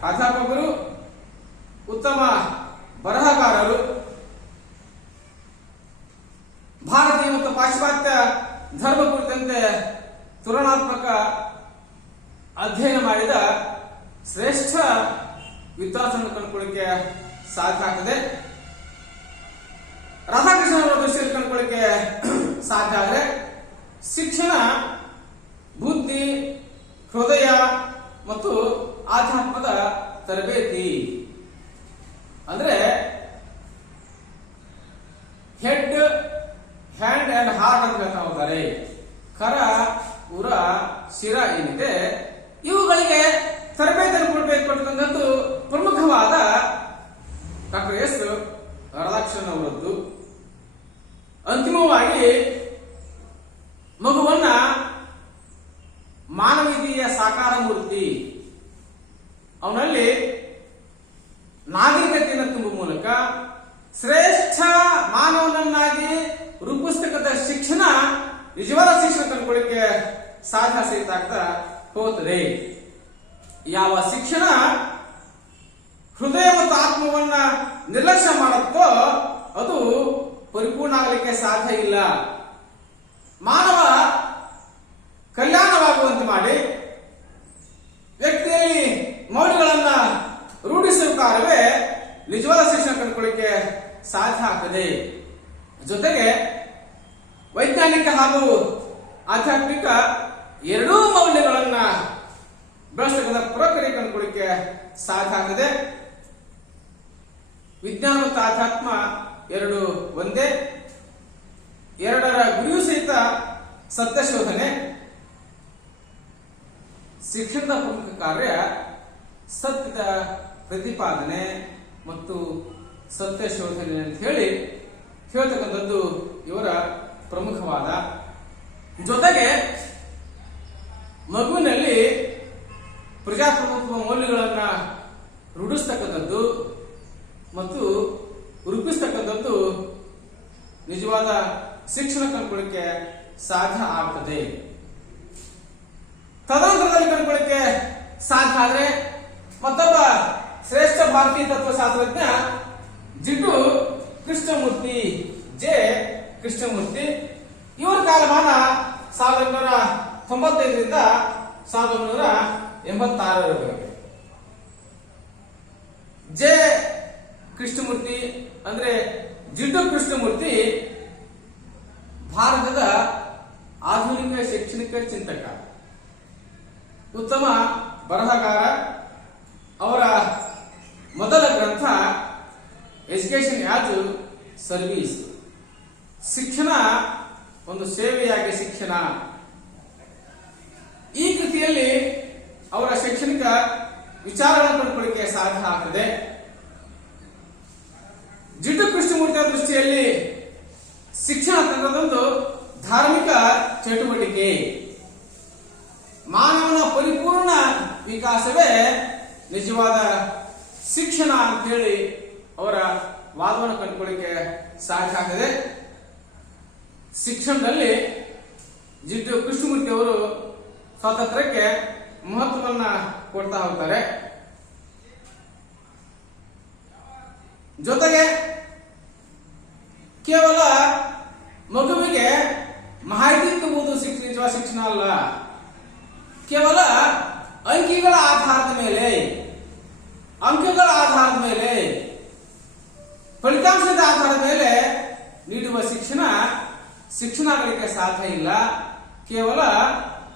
ಪ್ರಾಧ್ಯಾಪಕರು, ಉತ್ತಮ ಬರಹಗಾರರು, ಭಾರತೀಯ ಮತ್ತು ಪಾಶ್ಚಾತ್ಯ ಧರ್ಮ ಕುರಿತಂತೆ ತುಲನಾತ್ಮಕ ಅಧ್ಯಯನ ಮಾಡಿದ ಶ್ರೇಷ್ಠ ವಿದ್ವಾಂಸರನ್ನು ಕಂಡುಕೊಳ್ಳಿಕ್ಕೆ ಸಾಧ್ಯ ಆಗ್ತದೆ. ರಾಧಾಕೃಷ್ಣ ಅವರ ದೃಷ್ಟಿಯಲ್ಲಿ ಕಂಡುಕೊಳ್ಳಿಕ್ಕೆ ಸಾಧ್ಯ ಆದರೆ ಶಿಕ್ಷಣ ಬುದ್ಧಿ, ಹೃದಯ ಮತ್ತು ಆಧ್ಯಾತ್ಮದ ತರಬೇತಿ. ಅಂದ್ರೆ ಹೆಡ್, ಹ್ಯಾಂಡ್ ಅಂಡ್ ಹಾರ್ಟ್ ಅಂತ ಹೇಳ್ತಾ ಹೋಗ್ತಾರೆ. ಕರ, ಉರ, ಶಿರ ಏನಿದೆ ಇವುಗಳಿಗೆ ತರಬೇತಿಯನ್ನು ಕೊಡಬೇಕು ಅಂತಕ್ಕಂಥದ್ದು ಪ್ರಮುಖವಾದ ಡಾಕ್ಟರ್ ಎಸ್ ರಾಧಾಕೃಷ್ಣನ್ ಅವರದ್ದು. ಅಂತಿಮವಾಗಿ ಮಗುವನ್ನ ಮಾನವೀಯತೆಯ ಸಾಕಾರ ಮೂರ್ತಿ, ಅವನಲ್ಲಿ ನಾಗರಿಕತೆಯನ್ನು ತುಂಬುವ ಮೂಲಕ ಶ್ರೇಷ್ಠ ಮಾನವನನ್ನಾಗಿ ರೂಪಿಸತಕ್ಕಂಥ ಶಿಕ್ಷಣ ನಿಜವಾದ ಶಿಕ್ಷಣ ಕಂಡುಕೊಳ್ಳಿಕ್ಕೆ ಸಾಧ್ಯ ಸಹಿತ ಆಗ್ತಾ ಹೋಗುತ್ತದೆ. ಯಾವ ಶಿಕ್ಷಣ ಹೃದಯ ಮತ್ತು ಆತ್ಮವನ್ನ ನಿರ್ಲಕ್ಷ್ಯ ಮಾಡುತ್ತೋ ಅದು ಪರಿಪೂರ್ಣ ಆಗಲಿಕ್ಕೆ ಸಾಧ್ಯ ಇಲ್ಲ. ಮಾನವ ಕಲ್ಯಾಣವಾಗುವಂತೆ ಮಾಡಿ ವ್ಯಕ್ತಿಯಲ್ಲಿ ಮೌಲ್ಯಗಳನ್ನ ರೂಢಿಸುವ ಕಾರ್ಯವೇ ನಿಜವಾದ ಶಿಕ್ಷಣ ಕಂಡುಕೊಳ್ಳಿಕ್ಕೆ ಸಾಧ್ಯ ಆಗ್ತದೆ. ಜೊತೆಗೆ ವೈಜ್ಞಾನಿಕ ಹಾಗೂ ಆಧ್ಯಾತ್ಮಿಕ ಎರಡೂ ಮೌಲ್ಯಗಳನ್ನ ಬೆಳೆಸತಕ್ಕಂಥ ಪ್ರಕ್ರಿಯೆ ಕಂಡುಕೊಳ್ಳಿಕ್ಕೆ ಸಾಧ್ಯ ಆಗ್ತದೆ. ವಿಜ್ಞಾನ ಮತ್ತು ಆಧ್ಯಾತ್ಮ ಎರಡು ಒಂದೇ. ಎರಡರ ಗುರಿಯೂ ಸಹಿತ ಸತ್ಯ ಶೋಧನೆ. ಶಿಕ್ಷಣದ ಪ್ರಮುಖ ಕಾರ್ಯ ಸತ್ಯದ ಪ್ರತಿಪಾದನೆ ಮತ್ತು ಸತ್ಯ ಶೋಧನೆ ಅಂತ ಹೇಳಿ ಹೇಳ್ತಕ್ಕಂಥದ್ದು ಇವರ ಪ್ರಮುಖವಾದ. ಜೊತೆಗೆ ಮಗುವಿನಲ್ಲಿ ಪ್ರಜಾಪ್ರಭುತ್ವ ಮೌಲ್ಯಗಳನ್ನ ರೂಢಿಸ್ತಕ್ಕಂಥದ್ದು ಮತ್ತು ರೂಪಿಸ್ತಕ್ಕಂಥದ್ದು ನಿಜವಾದ ಶಿಕ್ಷಣ ಕಂಡುಕೊಳ್ಳಿಕ್ಕೆ ಸಾಧ್ಯ ಆಗ್ತದೆ. ತದನಂತರದಲ್ಲಿ ಕಂಡುಕೊಳ್ಳಿಕ್ಕೆ ಸಾಧ್ಯ ಆದ್ರೆ ಮತ್ತೊಬ್ಬ ಶ್ರೇಷ್ಠ ಭಾರತೀಯ ತತ್ವಶಾಸ್ತ್ರಜ್ಞ ಜಿಡ್ಡು ಕೃಷ್ಣಮೂರ್ತಿ, ಜೆ ಕೃಷ್ಣಮೂರ್ತಿ. ಇವರ ಕಾಲಮಾನ 1995ರಿಂದ 1986ರವರೆಗೆ. ಜೆ ಕೃಷ್ಣಮೂರ್ತಿ ಅಂದ್ರೆ ಜಿಡ್ಡು ಕೃಷ್ಣಮೂರ್ತಿ ಭಾರತದ ಆಧುನಿಕ ಶೈಕ್ಷಣಿಕ ಚಿಂತಕ, ಉತ್ತಮ ಬರಹಗಾರ. ಅವರ ಮೊದಲ ಗ್ರಂಥ ಎಜುಕೇಶನ್ ಆಸ್ ಸರ್ವಿಸ್, ಶಿಕ್ಷಣ ಒಂದು ಸೇವೆಯಾಗಿ ಶಿಕ್ಷಣ. ಈ ಕೃತಿಯಲ್ಲಿ ಅವರ ಶೈಕ್ಷಣಿಕ ವಿಚಾರಗಳನ್ನು ಕಂಡುಕೊಳ್ಳಿಕ್ಕೆ ಸಾಧ್ಯ ಆಗ್ತದೆ. ಜಿಡ್ಡು ಕೃಷ್ಣಮೂರ್ತಿಯ ದೃಷ್ಟಿಯಲ್ಲಿ ಶಿಕ್ಷಣ ತಂತ್ರದೊಂದು ಧಾರ್ಮಿಕ ಚಟುವಟಿಕೆ. ಮಾನವನ ಪರಿಪೂರ್ಣ ವಿಕಾಸವೇ ನಿಜವಾದ ಶಿಕ್ಷಣ ಅಂತ ಹೇಳಿ ಅವರ ವಾದವನ್ನು ಕಂಡುಕೊಳ್ಳಿಕ್ಕೆ ಸಾಧ್ಯ ಆಗ್ತದೆ. ಶಿಕ್ಷಣದಲ್ಲಿ ಜಿಡ್ಡು ಕೃಷ್ಣಮೂರ್ತಿ ಅವರು ಸ್ವಾತಂತ್ರ್ಯಕ್ಕೆ ಮಹತ್ವವನ್ನ ಕೊಡ್ತಾ ಹೋಗ್ತಾರೆ. ಜೊತೆಗೆ ಕೇವಲ ಮಗುವಿಗೆ ಮಾಹಿತಿ ತುಂಬುವುದು ನಿಜವಾದ ಶಿಕ್ಷಣ ಅಲ್ಲ. ಕೇವಲ ಅಂಕಿಗಳ ಆಧಾರದ ಮೇಲೆ, ಅಂಕಗಳ ಆಧಾರದ ಮೇಲೆ, ಫಲಿತಾಂಶದ ಆಧಾರದ ಮೇಲೆ ನೀಡುವ ಶಿಕ್ಷಣ ಆಗಲಿಕ್ಕೆ ಸಾಧ್ಯ ಇಲ್ಲ. ಕೇವಲ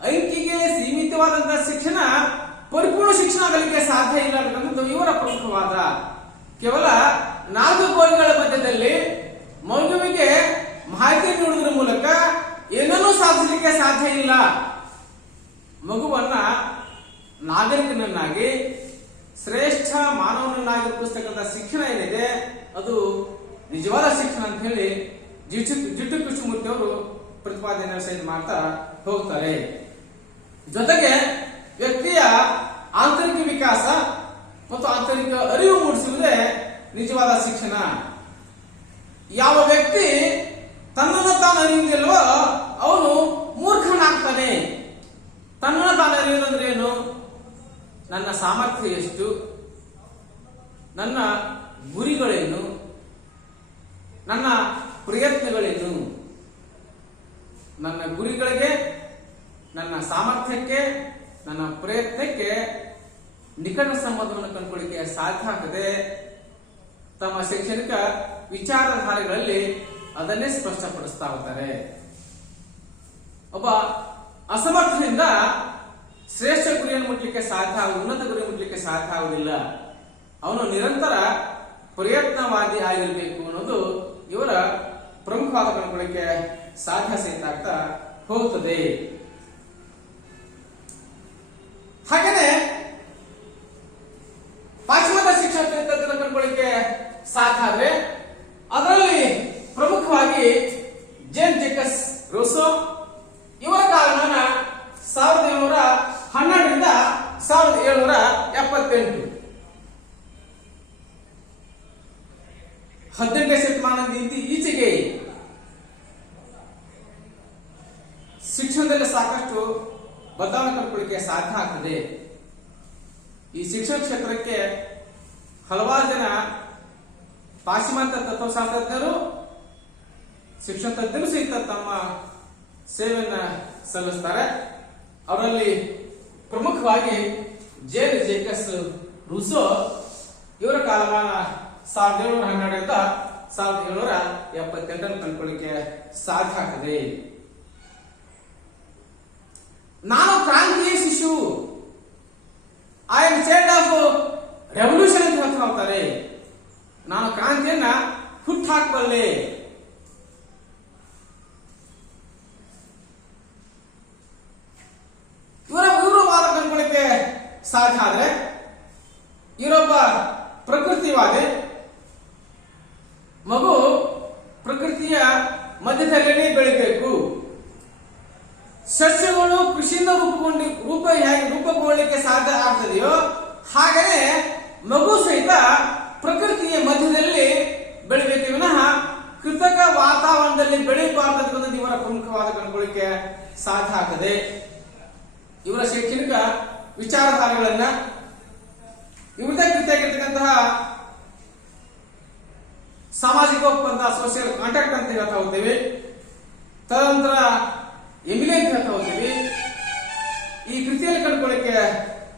ಅಂಕಿಗೆ ಸೀಮಿತವಾದಂತಹ ಶಿಕ್ಷಣ ಪರಿಪೂರ್ಣ ಶಿಕ್ಷಣ ಆಗಲಿಕ್ಕೆ ಸಾಧ್ಯ ಇಲ್ಲ ಅನ್ನೋದು ಇವರ ಪ್ರಮುಖವಾದ. ಕೇವಲ 4 ಗೋಡೆಗಳ ಮಧ್ಯದಲ್ಲಿ ಮಗುವಿಗೆ ಮಾಹಿತಿ ನೀಡುವುದರ ಮೂಲಕ ಏನನ್ನೂ ಸಾಧಿಸಲಿಕ್ಕೆ ಸಾಧ್ಯ ಇಲ್ಲ. ಮಗುವನ್ನ ನಾಗರಿಕನನ್ನಾಗಿ ಶ್ರೇಷ್ಠ ಮಾನವನನ್ನಾಗಿ ರೂಪಿಸ್ತಕ್ಕಂಥ ಶಿಕ್ಷಣ ಏನಿದೆ ಅದು ನಿಜವಾದ ಶಿಕ್ಷಣ ಅಂತ ಹೇಳಿ ಜಿಡ್ಡು ಕೃಷ್ಣಮೂರ್ತಿ ಅವರು ಪ್ರತಿಪಾದನೆ ಸಹಿತ ಮಾಡ್ತಾ ಹೋಗ್ತಾರೆ. ಜೊತೆಗೆ ವ್ಯಕ್ತಿಯ ಆಂತರಿಕ ವಿಕಾಸ ಮತ್ತು ಆಂತರಿಕ ಅರಿವು ಮೂಡಿಸುವುದೇ ನಿಜವಾದ ಶಿಕ್ಷಣ. ಯಾವ ವ್ಯಕ್ತಿ ತನ್ನನ್ನು ತಾನು ಅರಿಯುವುದಿಲ್ವೋ ಅವನು ಮೂರ್ಖನಾಗ್ತಾನೆ. ತನ್ನನ್ನು ತಾನು ಅರಿಯುವುದಂದ್ರೆ ಏನು? ನನ್ನ ಸಾಮರ್ಥ್ಯ ಎಷ್ಟು, ನನ್ನ ಗುರಿಗಳೇನು, ನನ್ನ ಪ್ರಯತ್ನಗಳೇನು, ನನ್ನ ಗುರಿಗಳಿಗೆ, ನನ್ನ ಸಾಮರ್ಥ್ಯಕ್ಕೆ, ನನ್ನ ಪ್ರಯತ್ನಕ್ಕೆ ನಿಕಟ ಸಂಬಂಧವನ್ನು ಕಂಡುಕೊಳ್ಳಿಕ್ಕೆ ಸಾಧ್ಯ ಆಗ್ತದೆ. ತಮ್ಮ ಶೈಕ್ಷಣಿಕ ವಿಚಾರಧಾರೆಗಳಲ್ಲಿ ಅದನ್ನೇ ಸ್ಪಷ್ಟಪಡಿಸ್ತಾ ಹೋಗ್ತಾರೆ. ಒಬ್ಬ ಅಸಮರ್ಥದಿಂದ ಶ್ರೇಷ್ಠ ಗುರಿಯನ್ನು ಮುಟ್ಟಲಿಕ್ಕೆ ಸಾಧ್ಯ, ಉನ್ನತ ಗುರಿ ಮುಟ್ಟಲಿಕ್ಕೆ ಸಾಧ್ಯ ಆಗುವುದಿಲ್ಲ. ಅವನು ನಿರಂತರ ಪ್ರಯತ್ನವಾದಿ ಆಗಿರಬೇಕು ಅನ್ನೋದು ಇವರ ಪ್ರಮುಖವಾದ ಕಂಡುಕೊಳ್ಳಿಕ್ಕೆ ಸಾಧ್ಯ ಸಹಿತ ಆಗ್ತಾ ಹೋಗುತ್ತದೆ. ಹಾಗೇನೆ ಪಾಶ್ಚಿಮಾತ್ಯ ಶಿಕ್ಷಣ ಪದ್ಧತಿಯನ್ನು ಕಂಡುಕೊಳ್ಳಿಕ್ಕೆ ಸಾಧ್ಯ ಆದ್ರೆ ಅದರಲ್ಲಿ ಪ್ರಮುಖವಾಗಿ ಜೇನ್ ಜೇಕಸ್ ರೂಸೋ ಇವರ ಕಾಲಮಾನ 1712ರಿಂದ 1778. 18ನೇ ಶತಮಾನದಿಂದ ಈಚೆಗೆ ಕಂಡುಕೊಳ್ಳಿಕ್ಕೆ ಸಾಧ್ಯ ಆಗ್ತದೆ. ಈ ಶಿಕ್ಷಣ ಕ್ಷೇತ್ರಕ್ಕೆ ಹಲವಾರು ಜನ ಪಾಶ್ಚಿಮಾತ್ಯ ತತ್ವಶಾಸ್ತ್ರಜ್ಞರು, ಶಿಕ್ಷಣ ತಜ್ಞರು ಸಹಿತ ತಮ್ಮ ಸೇವೆಯನ್ನ ಸಲ್ಲಿಸ್ತಾರೆ. ಅವರಲ್ಲಿ ಪ್ರಮುಖವಾಗಿ ಜೇನ್ ಜೇಕಸ್ ರೂಸೋ ಇವರ ಕಾಲಮಾನ 1712ರಿಂದ 1778 ಕಂಡುಕೊಳ್ಳಿಕ್ಕೆ ಸಾಧ್ಯ ಆಗ್ತದೆ. ನಾನು ಕ್ರಾಂತಿಯ ಶಿಶು, I am child of revolution ಅಂತ ಹೇಳ್ತಾರೆ. ನಾನು ಕ್ರಾಂತಿಯನ್ನ ಹುಟ್ಟಾಕಬಲ್ಲೆ. ಇವರು ವಾದ ಕಂಡುಕೊಳ್ಳಿಕ್ಕೆ ಸಾಧ್ಯ ಆದ್ರೆ ಇವರೊಬ್ಬ ಪ್ರಕೃತಿವಾದಿ. ಮಗು ಪ್ರಕೃತಿಯ ಮಧ್ಯದಲ್ಲೇ ಬೆಳಿಬೇಕು. ಸಸ್ಯಗಳು ಕೃಷಿಯಿಂದ ರೂಪುಗೊಳ್ಳಲಿಕ್ಕೆ ಸಾಧ್ಯ ಆಗ್ತದೆಯೋ ಹಾಗೆಯೇ ಮಗು ಸಹಿತ ಪ್ರಕೃತಿಯ ಮಧ್ಯದಲ್ಲಿ ಬೆಳಿಬೇಕು ವಿನಃ ಕೃತಕ ವಾತಾವರಣದಲ್ಲಿ ಬೆಳೆಯಬಾರದು. ಇವರ ಪ್ರಮುಖವಾದ ಕಂಡುಕೊಳ್ಳಿಕ್ಕೆ ಸಾಧ್ಯ ಆಗ್ತದೆ. ಇವರ ಶೈಕ್ಷಣಿಕ ವಿಚಾರಧಾರೆಗಳನ್ನ ಇವರದೇ ಕೃತಿಯಾಗಿರ್ತಕ್ಕಂತಹ ಸಾಮಾಜಿಕ ಒಪ್ಪಂದ, ಸೋಷಿಯಲ್ ಕಾಂಟ್ರಾಕ್ಟ್ ಅಂತ ಹೇಳ್ತಾ ಹೋಗ್ತೇವೆ. ತದನಂತರ ಎಮಿಲಿ ಅಂತ ಹೇಳ್ತಾ ಹೋಗ್ತೀವಿ. ಈ ಕೃತಿಯಲ್ಲಿ ಕಂಡುಕೊಳ್ಳಿಕ್ಕೆ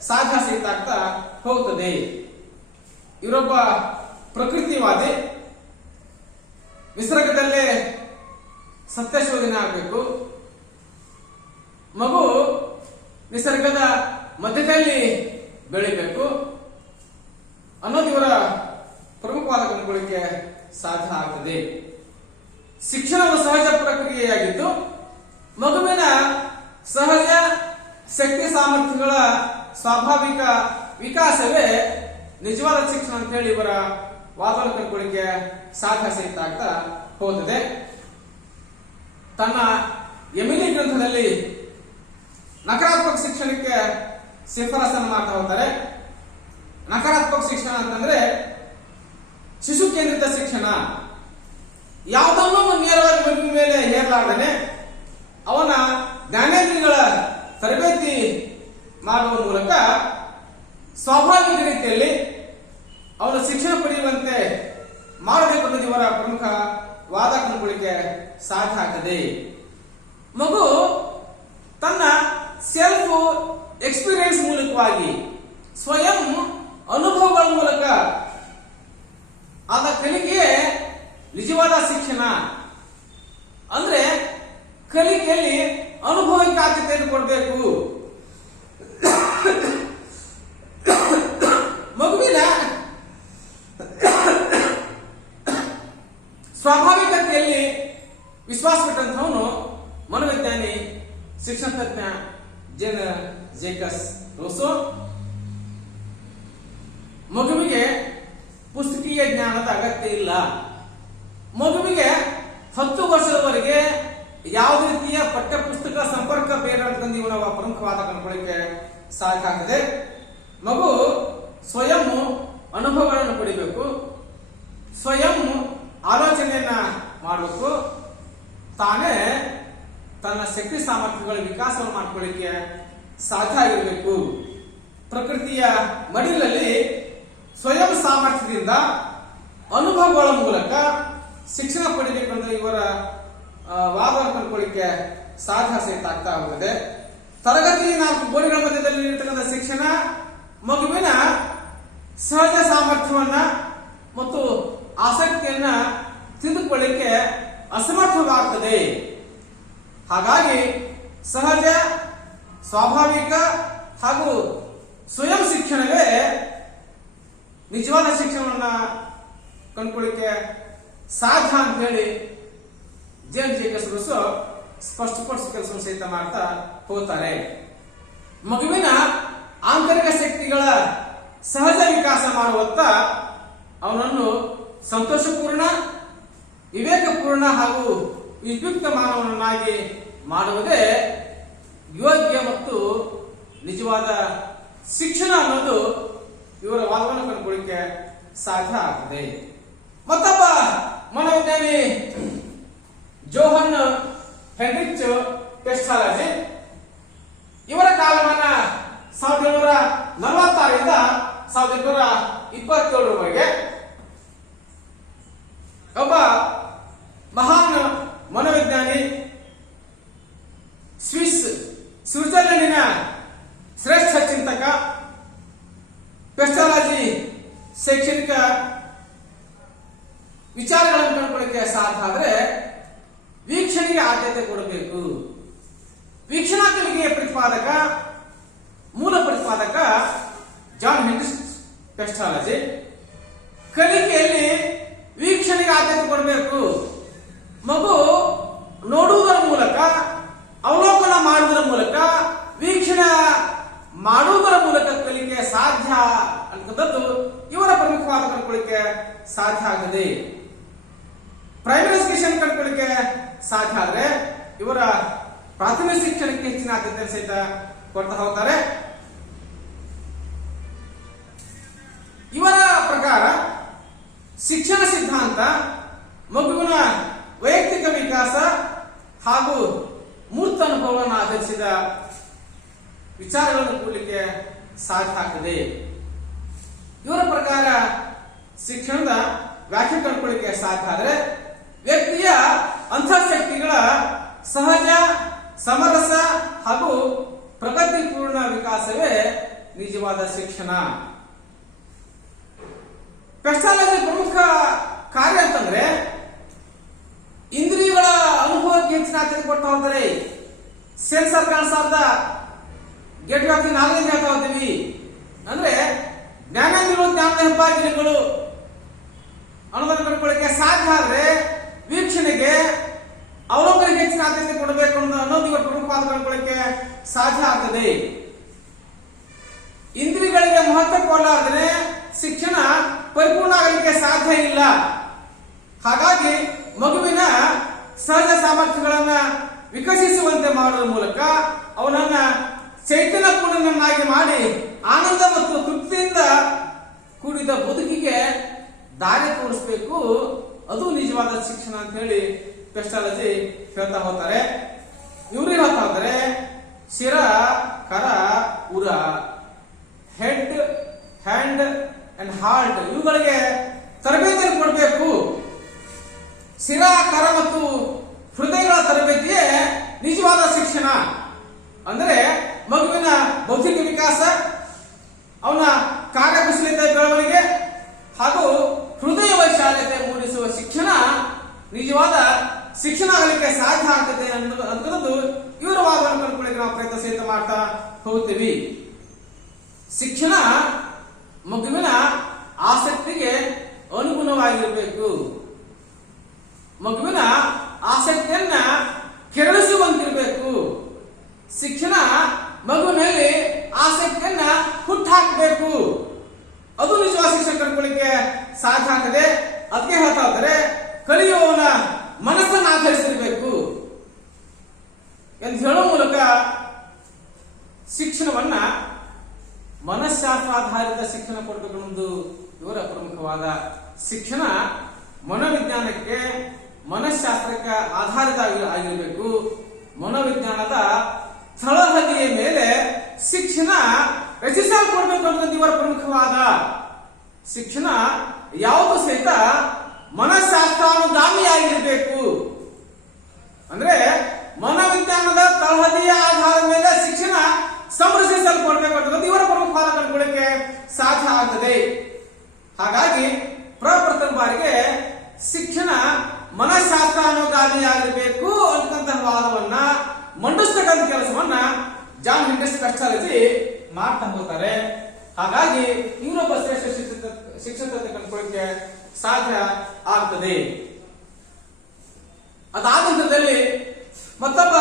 ಸಾಧ್ಯ ಸಹಿತ ಆಗ್ತಾ ಹೋಗ್ತದೆ. ಇವರೊಬ್ಬ ಪ್ರಕೃತಿವಾದಿ. ನಿಸರ್ಗದಲ್ಲೇ ಸತ್ಯಶೋಧನೆ ಆಗಬೇಕು. ಮಗು ನಿಸರ್ಗದ ಮಧ್ಯದಲ್ಲಿ ಬೆಳಿಬೇಕು ಅನ್ನೋದು ಇವರ ಪ್ರಮುಖವಾದ ಕಂಡುಕೊಳ್ಳಿಕ್ಕೆ ಸಾಧ್ಯ ಆಗ್ತದೆ. ಶಿಕ್ಷಣವು ಸಹಜ ಪ್ರಕ್ರಿಯೆಯಾಗಿದ್ದು ಮಗುವಿನ ಸಹಜ ಶಕ್ತಿ ಸಾಮರ್ಥ್ಯಗಳ ಸ್ವಾಭಾವಿಕ ವಿಕಾಸವೇ ನಿಜವಾದ ಶಿಕ್ಷಣ ಅಂತ ಹೇಳಿ ಇವರ ವಾದವನ್ನು ಕಂಡುಕೊಳ್ಳಿಕ್ಕೆ ಸಾಧ್ಯ ಸಹಿತ ಆಗ್ತಾ ಹೋಗುತ್ತದೆ. ತನ್ನ ಎಮಿಲಿ ಗ್ರಂಥದಲ್ಲಿ ನಕಾರಾತ್ಮಕ ಶಿಕ್ಷಣಕ್ಕೆ ಶಿಫಾರಸನ್ನು ಮಾಡ್ತಾ ಹೋಗ್ತಾರೆ. ನಕಾರಾತ್ಮಕ ಶಿಕ್ಷಣ ಅಂತಂದ್ರೆ ಶಿಶು ಕೇಂದ್ರಿತ ಶಿಕ್ಷಣ. ಯಾವುದನ್ನು ನೇರವಾಗಿ ಮಗುವಿನ ಮೇಲೆ ಹೇರಲಾರ್ದೇನೆ ಅವನ ಜ್ಞಾನೇಂದ್ರಿಯಗಳ ತರಬೇತಿ ಮಾಡುವ ಮೂಲಕ ಸ್ವಾಭಾವಿಕ ರೀತಿಯಲ್ಲಿ ಅವನು ಶಿಕ್ಷಣ ಪಡೆಯುವಂತೆ ಮಾಡಬೇಕು ಅನ್ನೋದು ಇವರ ಪ್ರಮುಖ ವಾದ ಕಂಡುಕೊಳ್ಳಿಕ್ಕೆ ಸಾಧ್ಯ ಆಗ್ತದೆ. ಮಗು ತನ್ನ ಸೆಲ್ಫ್ ಎಕ್ಸ್ಪೀರಿಯನ್ಸ್ ಮೂಲಕವಾಗಿ, ಸ್ವಯಂ ಅನುಭವಗಳ ಮೂಲಕ ಆದ ಕಲಿಕೆಯೇ ನಿಜವಾದ ಶಿಕ್ಷಣ. ಅಂದ್ರೆ ಕಲಿಕೆಯಲ್ಲಿ ಅನುಭವಕ್ಕೆ ಆದ್ಯತೆಯನ್ನು ಕೊಡಬೇಕು. ಮಗುವಿನ ಸ್ವಾಭಾವಿಕತೆಯಲ್ಲಿ ವಿಶ್ವಾಸವಿಟ್ಟಂತವನು ಮನೋವಿಜ್ಞಾನಿ, ಶಿಕ್ಷಣ ತಜ್ಞ ಜೇನ್ ಜೇಕಸ್ ರೂಸೋ. ಮಗುವಿಗೆ ಪುಸ್ತಕೀಯ ಜ್ಞಾನದ ಅಗತ್ಯ ಇಲ್ಲ. ಮಗುವಿಗೆ 10 ವರ್ಷದವರೆಗೆ ಯಾವುದೇ ರೀತಿಯ ಪಠ್ಯ ಪುಸ್ತಕ ಸಂಪರ್ಕ ಬೇಡ ಅಂತಂದು ಇವನ ಪ್ರಮುಖವಾದ ಕಂಡುಕೊಳ್ಳಿಕ್ಕೆ ಸಾಧ್ಯ ಆಗ್ತದೆ. ಮಗು ಸ್ವಯಂ ಅನುಭವಗಳನ್ನು ಪಡಿಬೇಕು, ಸ್ವಯಂ ಆಲೋಚನೆಯನ್ನ ಮಾಡಬೇಕು, ತಾನೇ ತನ್ನ ಶಕ್ತಿ ಸಾಮರ್ಥ್ಯಗಳ ವಿಕಾಸವನ್ನು ಮಾಡಿಕೊಳ್ಳಿಕ್ಕೆ ಸಾಧ್ಯ ಆಗಿರಬೇಕು. ಪ್ರಕೃತಿಯ ಮಡಿಲಲ್ಲಿ ಸ್ವಯಂ ಸಾಮರ್ಥ್ಯದಿಂದ ಅನುಭವಗಳ ಮೂಲಕ ಶಿಕ್ಷಣ ಪಡಿಬೇಕು ಅಂತ ಇವರ ವಾದವನ್ನು ಕಂಡುಕೊಳ್ಳಿಕ್ಕೆ ಸಾಧ್ಯ ಸಹಿತ ಆಗ್ತಾ ಹೋಗಿದೆ. ತರಗತಿ 4 ಗೋಡೆಗಳ ಮಧ್ಯದಲ್ಲಿ ಇರತಕ್ಕಂಥ ಶಿಕ್ಷಣ ಮಗುವಿನ ಸಹಜ ಸಾಮರ್ಥ್ಯವನ್ನ ಮತ್ತು ಆಸಕ್ತಿಯನ್ನ ತಿಂದುಕೊಳ್ಳಿಕ್ಕೆ ಅಸಮರ್ಥವಾಗ್ತದೆ. ಹಾಗಾಗಿ ಸಹಜ, ಸ್ವಾಭಾವಿಕ ಹಾಗೂ ಸ್ವಯಂ ಶಿಕ್ಷಣವೇ ನಿಜವಾದ ಶಿಕ್ಷಣವನ್ನ ಕಂಡುಕೊಳ್ಳಿಕ್ಕೆ ಸಾಧ್ಯ ಅಂತ ಹೇಳಿ ಜೇನ್ ಜೇಕಸ್ ರೂಸೋ ಸ್ಪಷ್ಟಪಡಿಸುವ ಕೆಲಸವನ್ನು ಸಹಿತ ಮಾಡ್ತಾ ಹೋಗ್ತಾರೆ. ಮಗುವಿನ ಆಂತರಿಕ ಶಕ್ತಿಗಳ ಸಹಜ ವಿಕಾಸ ಮಾಡುವತ್ತ ಅವನನ್ನು ಸಂತೋಷಪೂರ್ಣ, ವಿವೇಕಪೂರ್ಣ ಹಾಗೂ ಉಪಯುಕ್ತ ಮಾನವನನ್ನಾಗಿ ಮಾಡುವುದೇ ಯೋಗ್ಯ ಮತ್ತು ನಿಜವಾದ ಶಿಕ್ಷಣ ಅನ್ನೋದು ಇವರ ವಾದವನ್ನು ಕಂಡುಕೊಳ್ಳಿಕ್ಕೆ ಸಾಧ್ಯ ಆಗ್ತದೆ. ಮತ್ತೊಬ್ಬ ಮನೋವಿಜ್ಞಾನಿ ಜೋಹನ್ ಹೆನ್ರಿಚ್ ಪೆಸ್ಟಾಲಜಿ, ಇವರ ಕಾಲಮಾನ 1746ರಿಂದ 1827ರವರೆಗೆ ಒಬ್ಬ ಮಹಾನ್ ಮನೋವಿಜ್ಞಾನಿ, ಸ್ವಿಟ್ಜರ್ಲೆಂಡಿನ ಶ್ರೇಷ್ಠ ಚಿಂತಕ, ಪೆಸ್ಟಾಲಜಿ ಶೈಕ್ಷಣಿಕ ವಿಚಾರಗಳನ್ನು ಕಂಡುಕೊಳ್ಳಕ್ಕೆ ಸಾಧ್ಯ ಆದರೆ ವೀಕ್ಷಣೆಗೆ ಆದ್ಯತೆ ಕೊಡಬೇಕು. ವೀಕ್ಷಣಾ ಕಲಿಕೆಯ ಮೂಲ ಪ್ರತಿಪಾದಕ ಜಾನ್ ಹೆನ್ರಿ ಪೆಸ್ಟಾಲಜಿ. ಕಲಿಕೆಯಲ್ಲಿ ವೀಕ್ಷಣೆಗೆ ಆದ್ಯತೆ ಕೊಡಬೇಕು. ಮಗು ನೋಡುವುದರ ಮೂಲಕ, ಅವಲೋಕನ ಮಾಡುವುದರ ಮೂಲಕ, ವೀಕ್ಷಣೆ ಮಾಡುವುದರ ಮೂಲಕ ಕಲಿಕೆ ಸಾಧ್ಯ ಅಂತಕ್ಕಂಥದ್ದು ಇವರ ಪ್ರಮುಖವಾದ ಕಂಡುಕೊಳ್ಳಿಕ್ಕೆ ಸಾಧ್ಯ ಆಗದೆ. ಪ್ರೈಮರಿ ಎಜುಕೇಶನ್ ಕಂಡುಕೊಳ್ಳಿಕ್ಕೆ ಸಾಧ್ಯ ಆದ್ರೆ ಇವರ ಪ್ರಾಥಮಿಕ ಶಿಕ್ಷಣಕ್ಕೆ ಹೆಚ್ಚಿನ ಆದ್ಯತೆ ಸಹಿತ ಕೊಡ್ತಾ ಹೋಗ್ತಾರೆ. ಇವರ ಪ್ರಕಾರ ಶಿಕ್ಷಣ ಸಿದ್ಧಾಂತ ಮಗುವಿನ ವೈಯಕ್ತಿಕ ವಿಕಾಸ ಹಾಗೂ ಮೂರ್ತ ಅನುಭವವನ್ನು ಆಧರಿಸಿದ ವಿಚಾರಗಳನ್ನು ಕೂಡಲಿಕ್ಕೆ ಸಾಧ್ಯ ಆಗ್ತದೆ. ಇವರ ಪ್ರಕಾರ ಶಿಕ್ಷಣದ ವ್ಯಾಖ್ಯೆ ಕಂಡುಕೊಳ್ಳಿಕ್ಕೆ ಸಾಧ್ಯ ಆದರೆ ವ್ಯಕ್ತಿಯ ಅಂತಃಶಕ್ತಿಗಳ ಸಹಜ, ಸಮರಸ ಹಾಗೂ ಪ್ರಗತಿಪೂರ್ಣ ವಿಕಾಸವೇ ನಿಜವಾದ ಶಿಕ್ಷಣ. ಪೆಸ್ಟಾಲಜಿ ಪ್ರಮುಖ ಕಾರ್ಯ ಅಂತಂದ್ರೆ ಇಂದ್ರಿಯಗಳ ಅನುಭವಕ್ಕೆ ಹೆಚ್ಚಿನ ಆದ್ಯತೆ ಕೊಡ್ತಾ ಹೋಗ್ತಾರೆ. ಸೆನ್ಸರ್ ಕಾಣಿಸಾರ್ದ ಗೆಟ್ ಆಫ್ ದಿ ನಾಲೆಜ್ ಹೇಳ್ತಾ ಹೋಗ್ತೀವಿ. ಅಂದ್ರೆ ಜ್ಞಾನೇಂದ್ರಿಯಗಳು, ಜ್ಞಾನದ ಹೆಬ್ಬಾಗಿಲುಗಳು ಅನ್ನೋದನ್ನು ಕಂಡುಕೊಳ್ಳಿಕ್ಕೆ ಸಾಧ್ಯ ಆದ್ರೆ ವೀಕ್ಷಣೆಗೆ, ಅವಲೋಕನೆಗೆ ಹೆಚ್ಚಿನ ಆದ್ಯತೆ ಕೊಡಬೇಕು ಅನ್ನೋದು ಇವರ ಪ್ರಮುಖವಾದ ಕಂಡುಕೊಳ್ಳಿಕ್ಕೆ ಸಾಧ್ಯ ಆಗ್ತದೆ. ಇಂದ್ರಿಯಗಳಿಗೆ ಮಹತ್ವ ಕೊಡಲಾರ್ದರೆ ಶಿಕ್ಷಣ ಪರಿಪೂರ್ಣ ಆಗಲಿಕ್ಕೆ ಸಾಧ್ಯ ಇಲ್ಲ. ಹಾಗಾಗಿ ಮಗುವಿನ ಸಹಜ ಸಾಮರ್ಥ್ಯಗಳನ್ನ ವಿಕಸಿಸುವಂತೆ ಮಾಡುವ ಮೂಲಕ ಅವನನ್ನ ಚೈತನ್ಯಪೂರ್ಣನನ್ನಾಗಿ ಮಾಡಿ ಆನಂದ ಮತ್ತು ತೃಪ್ತಿಯಿಂದ ಕೂಡಿದ ಬದುಕಿಗೆ ದಾರಿ ತೋರಿಸಬೇಕು. ಅದು ನಿಜವಾದ ಶಿಕ್ಷಣ ಅಂತ ಹೇಳಿ ಪೆಸ್ಟಾಲಜಿ ಹೇಳ್ತಾ ಹೋಗ್ತಾರೆ. ಇವರು ಹೇಳ್ತಾ ಹೋಗ್ತಾರೆ, ಶಿರ, ಕರ, ಉರ, ಹೆಡ್, ಹ್ಯಾಂಡ್ ಅಂಡ್ ಹಾರ್ಟ್ ಇವುಗಳಿಗೆ ತರಬೇತಿಯನ್ನು ಕೊಡಬೇಕು. ಶಿರ, ಕರ ಮತ್ತು ಹೃದಯಗಳ ತರಬೇತಿಯೇ ನಿಜವಾದ ಶಿಕ್ಷಣ. ಅಂದರೆ ಮಗುವಿನ ಬೌದ್ಧಿಕ ವಿಕಾಸ, ಅವನ ಕಾರ್ಯಕುಶಲತೆ ಬೆಳವಣಿಗೆ ಹಾಗೂ ಹೃದಯ ವೈಶಾಲ್ಯತೆ ಮೂಡಿಸುವ ಶಿಕ್ಷಣ ನಿಜವಾದ ಶಿಕ್ಷಣ ಆಗಲಿಕ್ಕೆ ಸಾಧ್ಯ ಆಗ್ತದೆ ಅನ್ನೋದು ಇವರ ವಾದವನ್ನು ಕಂಡುಕೊಳ್ಳಿಕ್ಕೆ ನಾವು ಪ್ರಯತ್ನ ಸಹಿತ ಮಾಡ್ತಾ ಹೋಗ್ತೀವಿ. ಶಿಕ್ಷಣ ಮಗುವಿನ ಆಸಕ್ತಿಗೆ ಅನುಗುಣವಾಗಿರಬೇಕು. ಮಗುವಿನ ಆಸಕ್ತಿಯನ್ನ ಕೆರಳಿಸುವಂತಿರಬೇಕು. ಶಿಕ್ಷಣ ಮಗುವಿನಲ್ಲಿ ಆಸಕ್ತಿಯನ್ನ ಹುಟ್ಟಾಕಬೇಕು. ಅದು ನಿಜವಾದ ಶಿಕ್ಷಣ ಕಂಡುಕೊಳ್ಳಿಕ್ಕೆ ಸಾಧ್ಯ ಆಗ್ತದೆ. ಅದಕ್ಕೆ ಹೇಳ್ತಾ ಇದ್ದಾರೆ, ಕಲಿಯುವವನ ಮನಸ್ಸನ್ನು ಆಧರಿಸಿರಬೇಕು ಎಂದು ಹೇಳುವ ಮೂಲಕ ಶಿಕ್ಷಣವನ್ನ ಮನಃಶಾಸ್ತ್ರಾಧಾರಿತ ಶಿಕ್ಷಣ ಕೊಡಬೇಕು ಅನ್ನೋದು ಇವರ ಪ್ರಮುಖವಾದ ಶಿಕ್ಷಣ. ಮನೋವಿಜ್ಞಾನಕ್ಕೆ, ಮನಃಶಾಸ್ತ್ರಕ್ಕೆ ಆಧಾರಿತ ಆಗಿರಬೇಕು. ಮನೋವಿಜ್ಞಾನದ ತಳಹದಿಯ ಮೇಲೆ ಶಿಕ್ಷಣ ರಚಿಸಲ್ಪಡಬೇಕು ಅನ್ನೋದು ಇವರ ಪ್ರಮುಖವಾದ ಶಿಕ್ಷಣ. ಯಾವುದು ಸಹಿತ ಮನಃಶಾಸ್ತ್ರಾನುಗಾಮಿಯಾಗಿರಬೇಕು. ಅಂದ್ರೆ ಮನೋವಿಜ್ಞಾನದ ತಳಹದಿಯ ಆಧಾರದ ಮೇಲೆ ಶಿಕ್ಷಣ ಸಂರಕ್ಷಿಸಲ್ಪಡಬೇಕು ಅನ್ನೋದು ಇವರ ಪ್ರಮುಖವಾದ ಕಂಡುಕೊಳ್ಳಿಕ್ಕೆ ಸಾಧ್ಯ ಆಗ್ತದೆ. ಹಾಗಾಗಿ ಪ್ರಪ್ರಥಮ ಬಾರಿಗೆ ಶಿಕ್ಷಣ ಮನಃಶಾಸ್ತ್ರಾನುಗಾಮಿಯಾಗಿರಬೇಕು ಅಂತಕ್ಕಂತಹ ವಾದವನ್ನ ಮಂಡಿಸ್ತಕ್ಕಂಥ ಕೆಲಸವನ್ನ ಜಾನ್ ಹೆನ್ರಿ ಪೆಸ್ಟಾಲಜಿ ಮಾಡ್ತಾ ಹೋಗ್ತಾರೆ. ಹಾಗಾಗಿ ಇವರೊಬ್ಬ ಶ್ರೇಷ್ಠ ಶಿಕ್ಷಕತೆ ಕಂಡುಕೊಳ್ಳಿಕ್ಕೆ ಸಾಧ್ಯ ಆಗ್ತದೆ. ಅದಾದ ನಂತರದಲ್ಲಿ ಮತ್ತೊಬ್ಬ